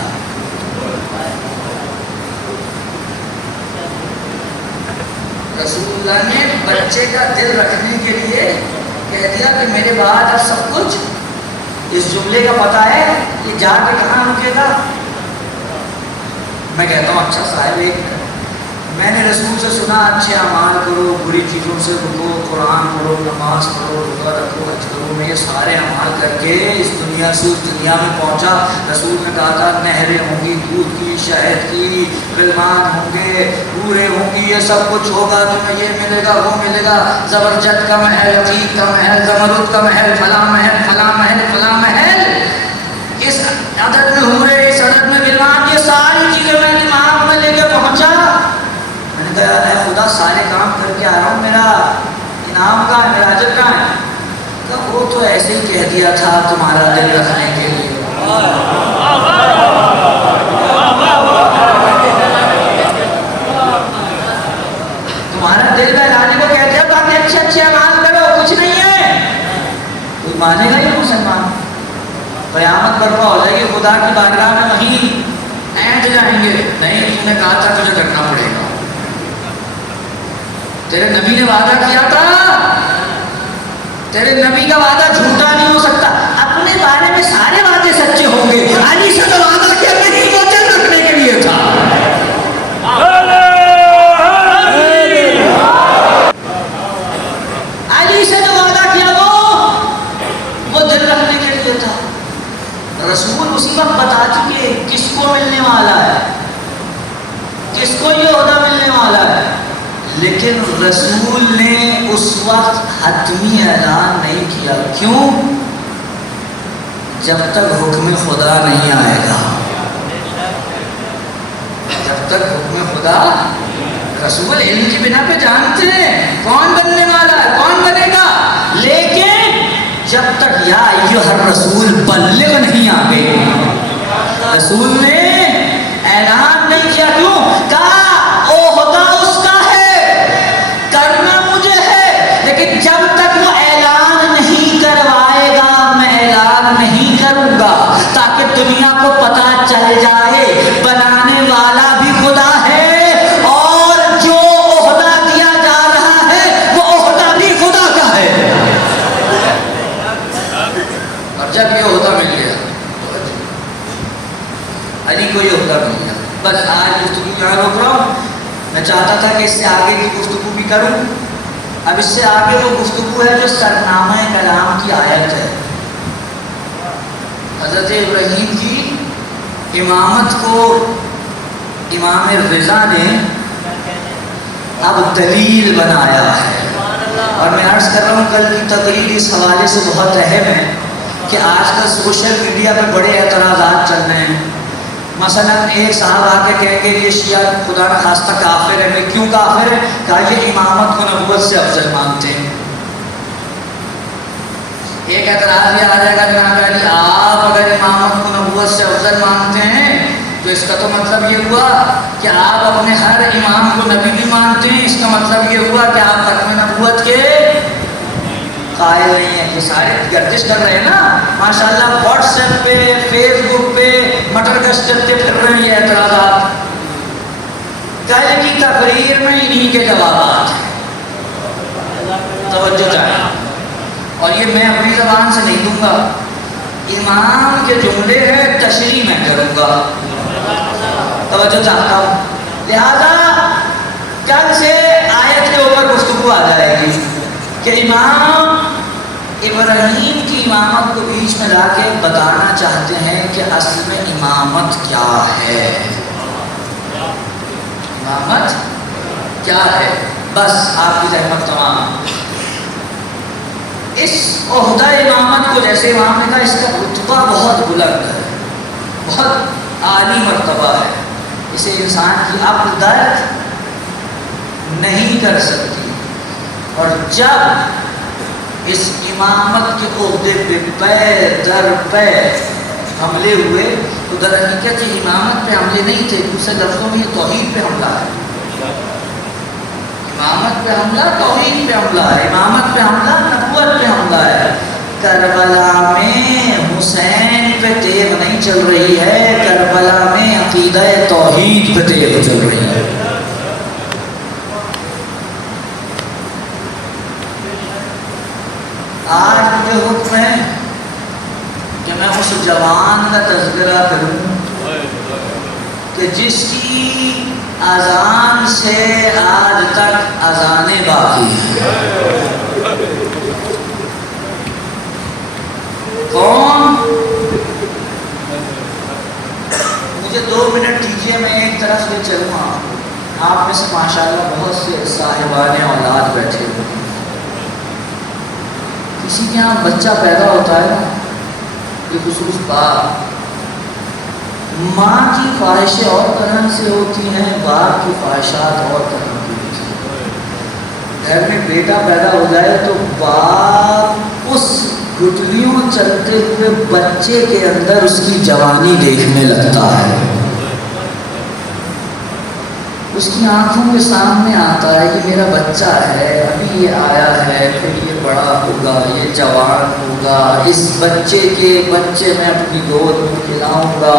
رسول اللہ نے بچے کا دل رکھنے کے لیے کہہ دیا کہ میرے بعد اب سب کچھ. اس جملے کا پتہ ہے یہ جا کے کہاں رکے گا؟ میں کہتا ہوں اچھا صاحب ایک میں نے رسول سے سنا اچھے اعمال کرو، بری چیزوں سے رکو، قرآن پڑھو، نماز پڑھو، روزہ رکھو، حج کرو. میں یہ سارے اعمال کر کے اس دنیا سے اس دنیا میں پہنچا. رسول نے کہا تھا نہریں ہوں گی دودھ کی، شہد کی، غلمان ہوں گے، پورے ہوں گی، یہ سب کچھ ہوگا، تمہیں یہ ملے گا وہ ملے گا، زبرجد کا محل، عقیق کا محل، زمرد کا محل، فلاں محل، فلاں محل، فلاں محل. کہہ دیا تھا تمہارا دل رکھنے کے لیے. تمہارا دل بہلانے کو کہتے ہو تاکہ اچھے اچھے اعمال کرو. کچھ نہیں ہے. کوئی مانے گا یہ مسلمان؟ قیامت برپا ہو جائے گی خدا کی بارگاہ میں وہیں اینٹ جائیں گے. نہیں تم نے کہا تھا تجھے کرنا پڑے گا. تیرے نبی نے وعدہ کیا تھا. تیرے نبی کا وعدہ جھوٹا نہیں ہو سکتا. اپنے بارے میں سارے وعدے سچے ہوں گے. علی سے تو وعدہ کیا نہیں وہ دل رکھنے کے لیے تھا. علی سے جو وعدہ کیا وہ دل رکھنے کے لیے تھا. رسول اسی وقت بتا چکے کس کو ملنے والا ہے, کس کو یہ عہدہ ملنے والا ہے. لیکن رسول نے اس وقت حتمی اعلان نہیں کیا. کیوں؟ جب تک حکم خدا نہیں آئے گا. جب تک حکم خدا, رسول علم کی بنا پہ جانتے ہیں کون بننے والا ہے, کون بنے گا. لیکن جب تک یا ایھا الرسول بلغ نہیں آ گئے, رسول نے اعلان نہیں کیا. کیوں؟ کہا عہدہ اس کا ہے, کرنا مجھے ہے, لیکن جب تک وہ اعلان نہیں کروائے گا میں اعلان نہیں کروں گا, تاکہ دنیا کو پتہ چل جائے بنانے والا بھی خدا ہے اور جو عہدہ دیا جا رہا ہے وہ عہدہ بھی خدا کا ہے. اور جب یہ عہدہ مل گیا, علی کو یہ عہدہ مل گیا. بس آج گفتگو یہاں روک رہا ہوں. میں چاہتا تھا کہ اس سے آگے کی گفتگو بھی کروں. اب اس سے آگے وہ گفتگو ہے جو سرنامہ کلام کی آیت ہے. حضرت ابراہیم کی امامت کو امام رضا نے اب دلیل بنایا ہے. اور میں عرض کر رہا ہوں کل کی تقریر اس حوالے سے بہت اہم ہے کہ آج کل سوشل میڈیا پہ بڑے اعتراضات چل رہے ہیں. مثلا ایک صاحب آ کے کہیں گے یہ شیعہ خدا نہ خواستہ کافر ہے. میں کیوں کافر ہے؟ کہا یہ امامت کو نبوت سے افضل مانتے ہیں. ایک اعتراض یہ آ جائے گا جناب علی آپ اگر امامت کو نبوت سے افضل مانتے ہیں تو اس کا تو مطلب یہ ہوا کہ آپ اپنے ہر امام کو نبی بھی مانتے ہیں. اس کا مطلب یہ ہوا کہ آپ ختم نبوت کے قائل نہیں ہیں. یہ سارے گردش کر رہے ہیں نا ماشاءاللہ, واٹس ایپ پہ فیس بک پہ مٹر گشت کرتے پھر رہے ہیں یہ اعتراضات. کل کی تقریر میں انہی کے جوابات ہیں. توجہ چاہیے. اور یہ میں اپنی زبان سے نہیں دوں گا, امام کے جملے ہیں, تشریح میں کروں گا. توجہ چاہتا ہوں. لہذا کل سے آیت کے اوپر گفتگو آ جائے گی کہ امام ابراہیم کی امامت کو بیچ میں لا کے بتانا چاہتے ہیں کہ اصل میں امامت کیا ہے. امامت کیا ہے؟ بس آپ کی رحمت تمام. اس عہدہ امامت کو جیسے امام نے کہا اس کا رتبہ بہت بلند ہے, بہت عالی مرتبہ ہے. اسے انسان کی عقل درک نہیں کر سکتی. اور جب اس امامت کے عہدے پہ پے در پے حملے ہوئے تو در حقیقت یہ امامت پہ حملے نہیں تھے. دوسرے لفظوں میں یہ توحید پہ حملہ ہے. امامت پہ حملہ توحید پہ حملہ ہے. امامت پہ حملہ نبوت پہ حملہ ہے. کربلا میں حسین پہ تیغ نہیں چل رہی ہے, کربلا میں عقیدہ توحید پہ تیغ چل رہی ہے. آج مجھے حکم ہے کہ میں اس جوان کا تذکرہ کروں کہ جس کی اذان سے آج تک اذانیں باقی ہیں. کون؟ مجھے 2 منٹ دیجیے, میں ایک طرف سے چلوں. آپ میں سے ماشاءاللہ بہت سے صاحبان اولاد بیٹھے ہوئے. کسی کے یہاں بچہ پیدا ہوتا ہے نا, یہ خصوص باپ, ماں کی خواہشیں اور طرح سے ہوتی ہیں, باپ کی خواہشات اور طرح کی ہوتی ہیں. گھر میں بیٹا پیدا ہو جائے تو باپ اس گٹلیوں چلتے ہوئے بچے کے اندر اس کی جوانی دیکھنے لگتا ہے. اس کی آنکھوں کے سامنے آتا ہے کہ میرا بچہ ہے، ابھی یہ آیا ہے، پھر یہ بڑا ہوگا، یہ جوان ہوگا، اس بچے میں اپنی گود میں کھلاؤں گا.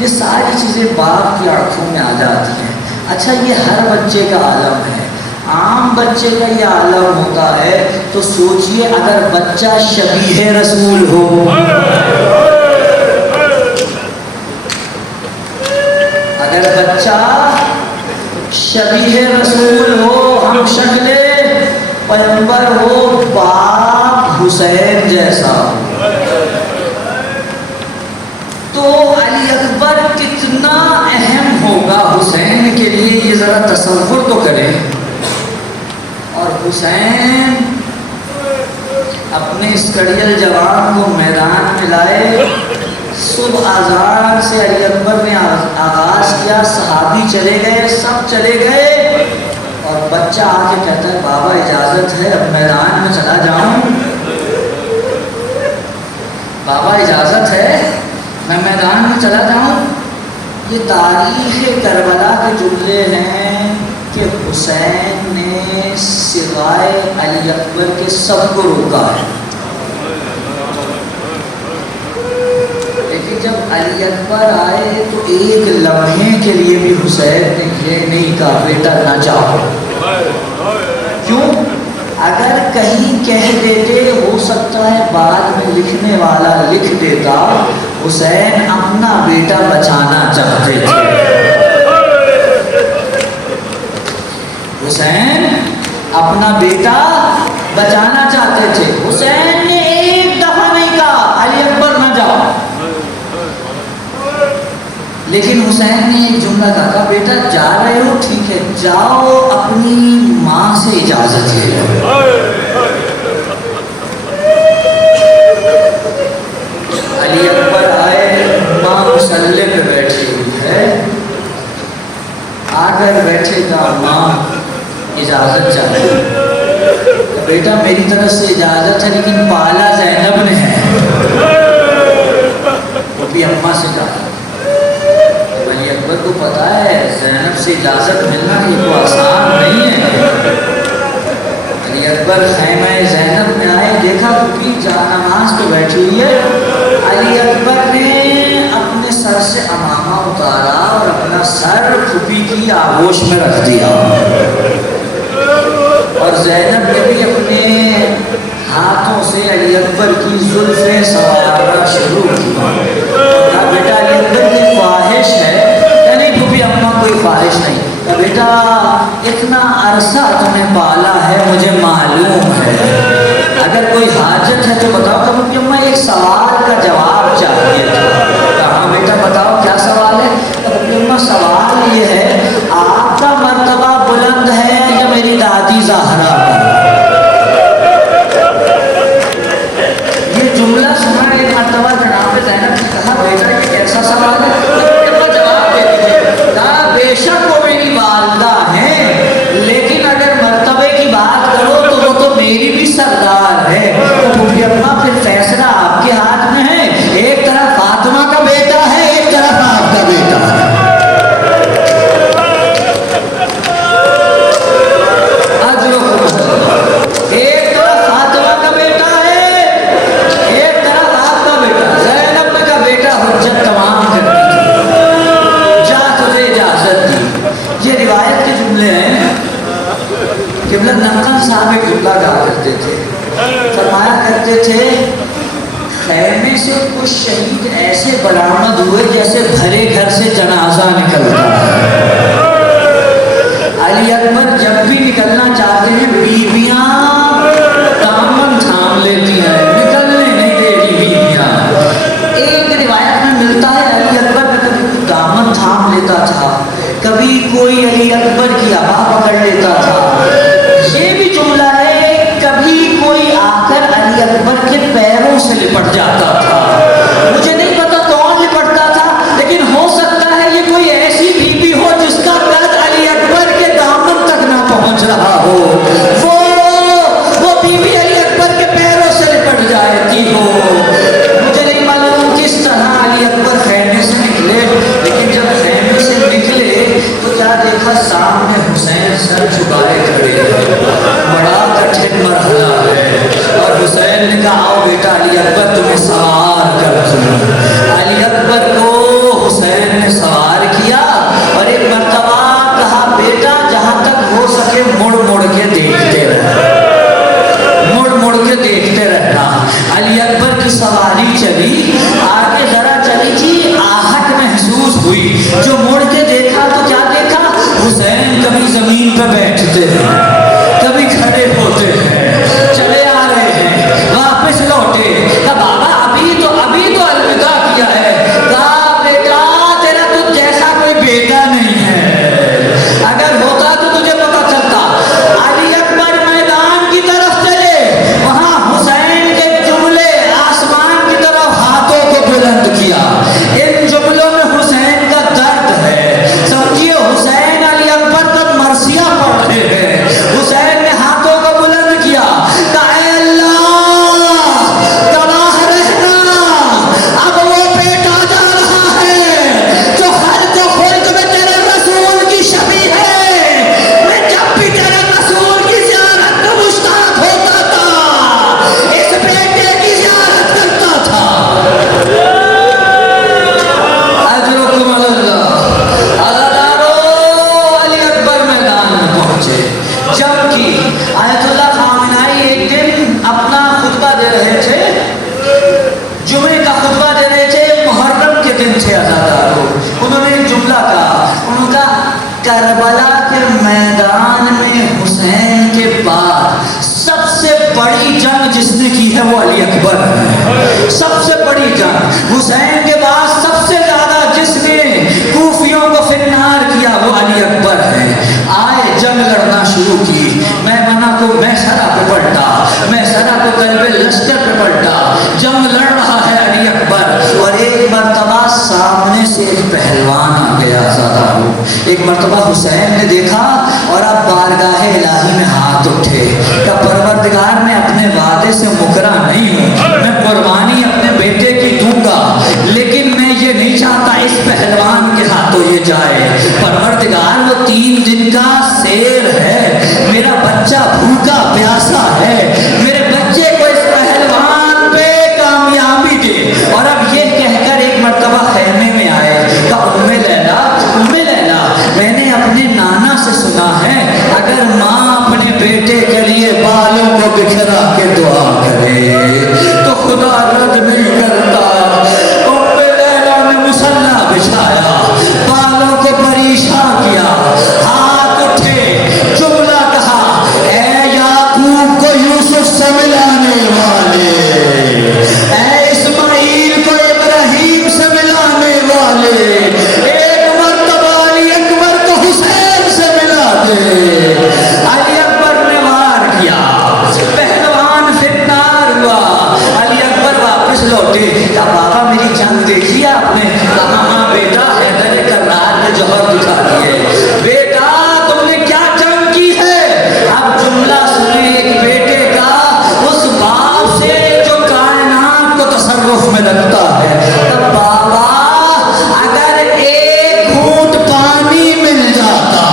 یہ ساری چیزیں باپ کی آنکھوں میں آ جاتی ہیں. اچھا، یہ ہر بچے کا عالم ہے، عام بچے کا یہ عالم ہوتا ہے. تو سوچئے اگر بچہ شبیہ رسول ہو، اگر بچہ شبیہ رسول ہو، ہم شکل پیغمبر ہو، باپ حسین جیسا ہو، تو علی اکبر کتنا اہم ہوگا حسین کے لیے، یہ ذرا تصور تو کریں. اور حسین اپنے اس کڑیل جوان کو میدان میں لائے. صبح اذان سے علی اکبر نے آغاز کیا، صحابی چلے گئے، سب چلے گئے، اور بچہ آ کے کہتا ہے بابا اجازت ہے اب میدان میں چلا جاؤں؟ بابا اجازت ہے میں میدان میں چلا جاؤں؟ یہ تاریخ کربلا کے جملے ہیں کہ حسین نے سوائے علی اکبر کے سب کو روکا ہے. لیکن جب علی اکبر آئے تو ایک لمحے کے لیے بھی حسین نے یہ نہیں کہا بیٹا نہ جاؤ. کیوں؟ اگر کہیں کہہ دیتے ہو سکتا ہے بعد میں لکھنے والا لکھ دیتا حسین اپنا بیٹا بچانا چاہتے تھے. حسین اپنا بیٹا بچانا چاہتے تھے. حسین نے ایک دفعہ نہیں کہا علی اکبر نہ جاؤ، لیکن حسین نے ایک جملہ کہا بیٹا جا رہے ہو ٹھیک ہے، جاؤ اپنی ماں سے اجازت لے لو. علی اکبر آئے، ماں مسلح پہ بیٹھی ہوئی ہے، آ کر بیٹھے گا ماں اجازت چاہیے. بیٹا میری طرف سے اجازت ہے لیکن پالا زینب نے ہے. وہ بھی اماں سے کہا. علی اکبر کو پتا ہے زینب سے اجازت ملنا یہ تو آسان نہیں ہے. علی اکبر خیمہ زینب میں آئے، دیکھا پھوپھی جانماز پہ بیٹھی ہوئی ہے. علی اکبر نے اپنے سر سے عمامہ اتارا اور اپنا سر پھوپھی کی آغوش میں رکھ دیا، اور زینب نے بھی اپنے ہاتھوں سے علی اکبر کی زلفیں سوارنا شروع کی. کہا بیٹا علی اکبر کی خواہش ہے؟ کہ نہیں پھوپھی اماں کوئی خواہش نہیں. کہا بیٹا اتنا عرصہ تمہیں پالا ہے مجھے معلوم ہے، اگر کوئی حاجت ہے تو بتاؤ. کہ پھوپھی اماں ایک سوال کا جواب چاہیے تھا. کہا بیٹا بتاؤ کیا سوال ہے؟ پھوپھی اماں سوال یہ ہے آپ کا مرتبہ بلند ہے یا میری دادی زہرا کا؟ یہ جملہ سنا ایک مرتبہ جناب زینب نے کہا بیٹا یہ کیسا سوال ہے؟ جواب دے دیجیے. کہا بے شک وہ میری والدہ ہیں، لیکن اگر مرتبے کی بات کرو تو وہ تو میری بھی سردار ہے. پھوپھی اماں پھر فیصلہ آپ کے ہاتھ میں ہے، ایک طرف فاطمہ کا بیٹا ہے، ایک طرف آپ کا بیٹا ہے. ایک طرف فاطمہ کا بیٹا ہے، ایک طرف آپ کا بیٹا. زینب کا بیٹا حجت تمام کرنی تھی، جا تجھے اجازت دی. یہ روایت کے جملے ہیں. قبلہ نقل صاحب ایک جملہ کہا کرتے تھے، فرمایا کرتے تھے خیمے سے کچھ شہید ایسے برآمد ہوئے جیسے بھرے گھر سے جنازہ نکلتا ہے. علی اکبر جب بھی نکلنا چاہتے ہیں بیویاں دامن تھام لیتی ہیں، نکلنے نہیں دے رہی بیویاں. ایک روایت میں ملتا ہے علی اکبر کا کبھی دامن تھام لیتا تھا، کبھی کوئی علی اکبر کی عبا پکڑ لیتا تھا. یہ بھی جملہ ہے کبھی کوئی آ کر علی اکبر کے پیروں سے لپٹ جاتا تھا. مجھے نہیں پتا کون لپٹتا تھا، لیکن ہو سکتا ہے یہ کوئی ایسی بیوی ہو جس کا قد علی اکبر کے دامن تک نہ پہنچ رہا ہو. وہ جو مڑ کے دیکھا تو کیا دیکھا؟ حسین کبھی زمین پہ بیٹھتے ہیں، کبھی کھڑے ہوتے ہیں، چلے آ رہے ہیں، واپس لوٹے۔ کہا بابا ابھی تو الوداع کیا ہے۔ کہا بیٹا تیرا تو جیسا کوئی بیٹا نہیں ہے، اگر ہوتا تو تجھے پتا چلتا۔ علی اکبر میدان کی طرف چلے، وہاں حسین کے جملے آسمان کی طرف ہاتھوں کو بلند کیا۔ ان جملوں میں حسین کا درد ہے، سمجھیے حسین علی اکبر تک مرثیہ پڑھ رہے ہیں۔ حسین نے ہاتھوں کو بلند کیا، کہا اے اللہ گواہ رہنا، اب وہ بیٹا جا رہا ہے جو ہر کو خلق میں تیرے رسول کی شبیہ ہے۔ میں جب بھی تیرے رسول کی زیارت میں مشتاق ہوتا تھا، اس بیٹے کی زیارت کرتا تھا۔ اجرکم اللہ۔ عزادارو علی اکبر میدان میں پہنچے، جب کی آیت اللہ خامنائی ایک دن اپنا خطبہ دے رہے تھے، جمعے کا خطبہ دے رہے تھے، محرم کے دن تھے عزادارو۔ انہوں نے ایک جملہ کہا، انہوں نے کہا کربلا کے میدان میں حسین کے بعد سب سے بڑی جنگ جس نے کی ہے وہ علی اکبر ہے۔ سب سے بڑی جنگ حسین کے بعد سب سے زیادہ جس نے کوفیوں کو فنار کیا وہ علی اکبر ہے۔ آئے جنگ لڑنا شروع کی، میمنہ کو میسرہ پہ پلٹا، میسرہ کو قلب لشکر پہ پلٹا، جنگ لڑ رہا ہے علی اکبر۔ اور ایک مرتبہ سامنے سے ایک پہلوان آ گیا عزادارو۔ ایک مرتبہ حسین نے دیکھا اور اب بارگاہ الہی میں ہاتھ اٹھے کہ پروردگار میں اپنے وعدے سے مکرا نہیں ہوں، میں قربانی اپنے بیٹے کی دوں گا، لیکن میں یہ نہیں چاہتا اس پہلوان کے ہاتھوں یہ جائے۔ پروردگار وہ 3 دن کا سیر ہے، میرا بچہ بھوکا پیاسا ہے، میرے بچے کو اس پہلوان پہ کامیابی دے۔ اور اب یہ کہہ کر ایک مرتبہ خیمے میں آئے کہ ام لیلا میں نے اپنے نانا سے سنا ہے اگر ماں اپنے بیٹے کے لیے بالوں کو بکھرا کے دعا کرے تو خدا رد نہیں کرتا۔ ام لیلا نے مصلی بچھایا، بالوں کو پریشان کیا، ہاتھ اٹھے، جملہ کہا اے یعقوب کو یوسف سے ملانے والے، اے اسماعیل کو ابراہیم سے ملانے والے، ایک مرتبہ علی اکبر کو حسین سے ملا دے۔ علی اکبر نے وار کیا، پہلوان فنار ہوا، علی اکبر واپس لوٹے۔ کہا بابا میری جنگ دیکھی آپ نے؟ کہا ہاں بیٹا، حیدر کرار نے جوہر دکھا دیے۔ بیٹا تم نے کیا جنگ کی ہے؟ اب جملہ سنے ایک بیٹے کا اس باپ سے جو کائنات کو تصرف میں رکھتا ہے۔ تب بابا اگر ایک گھونٹ پانی مل جاتا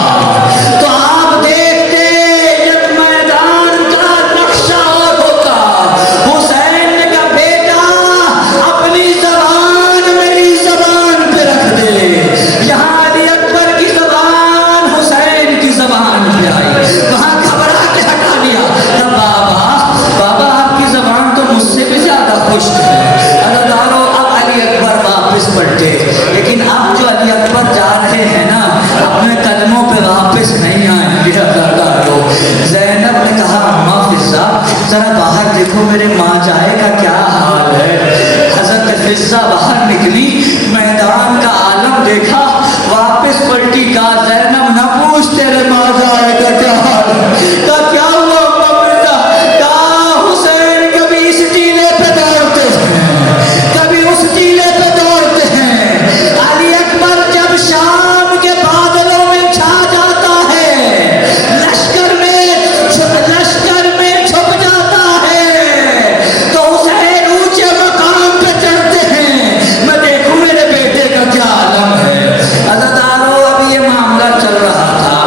تو آپ دیکھتے یہ میدان کا نقشہ اور ہوتا۔ حسین نے کہا بیٹا اپنی زبان میری زبان پہ رکھ دے۔ یہاں علی اکبر کی زبان حسین کی زبان پہ آئی، وہاں گھبرا کے ہٹا لیا۔ بابا آپ کی زبان تو مجھ سے بھی زیادہ خشک ہے۔ عزادارو اب علی اکبر واپس پلٹے، لیکن اب جو علی اکبر جا رہے ہیں نا اپنے قدموں پہ واپس نہیں آئیں گے۔ عزادارو زینب نے کہا اماں فضہ ذرا باہر دیکھو میرے ماں جائے کا کیا حال ہے۔ حضرت فضہ باہر نکلی، میدان کا عالم دیکھا، واپس پلٹی، کہا زینب نہ پوچھ تیرے ماں جائے کا کیا حال ہے۔ کہا کیا ہوا اماں فضہ؟ کہا حسین کبھی اس ٹیلے پہ دوڑتے ہیں، کبھی اس ٹیلے پہ دوڑتے ہیں۔ علی اکبر جب شام کے بادلوں میں چھا جاتا ہے، لشکر میں چھپ جاتا ہے، تو حسین اونچے مقام پہ چڑھتے ہیں۔ میں دیکھوں میرے بیٹے کا کیا عالم ہے۔ عزادارو اب یہ معاملہ چل رہا تھا،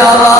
آباد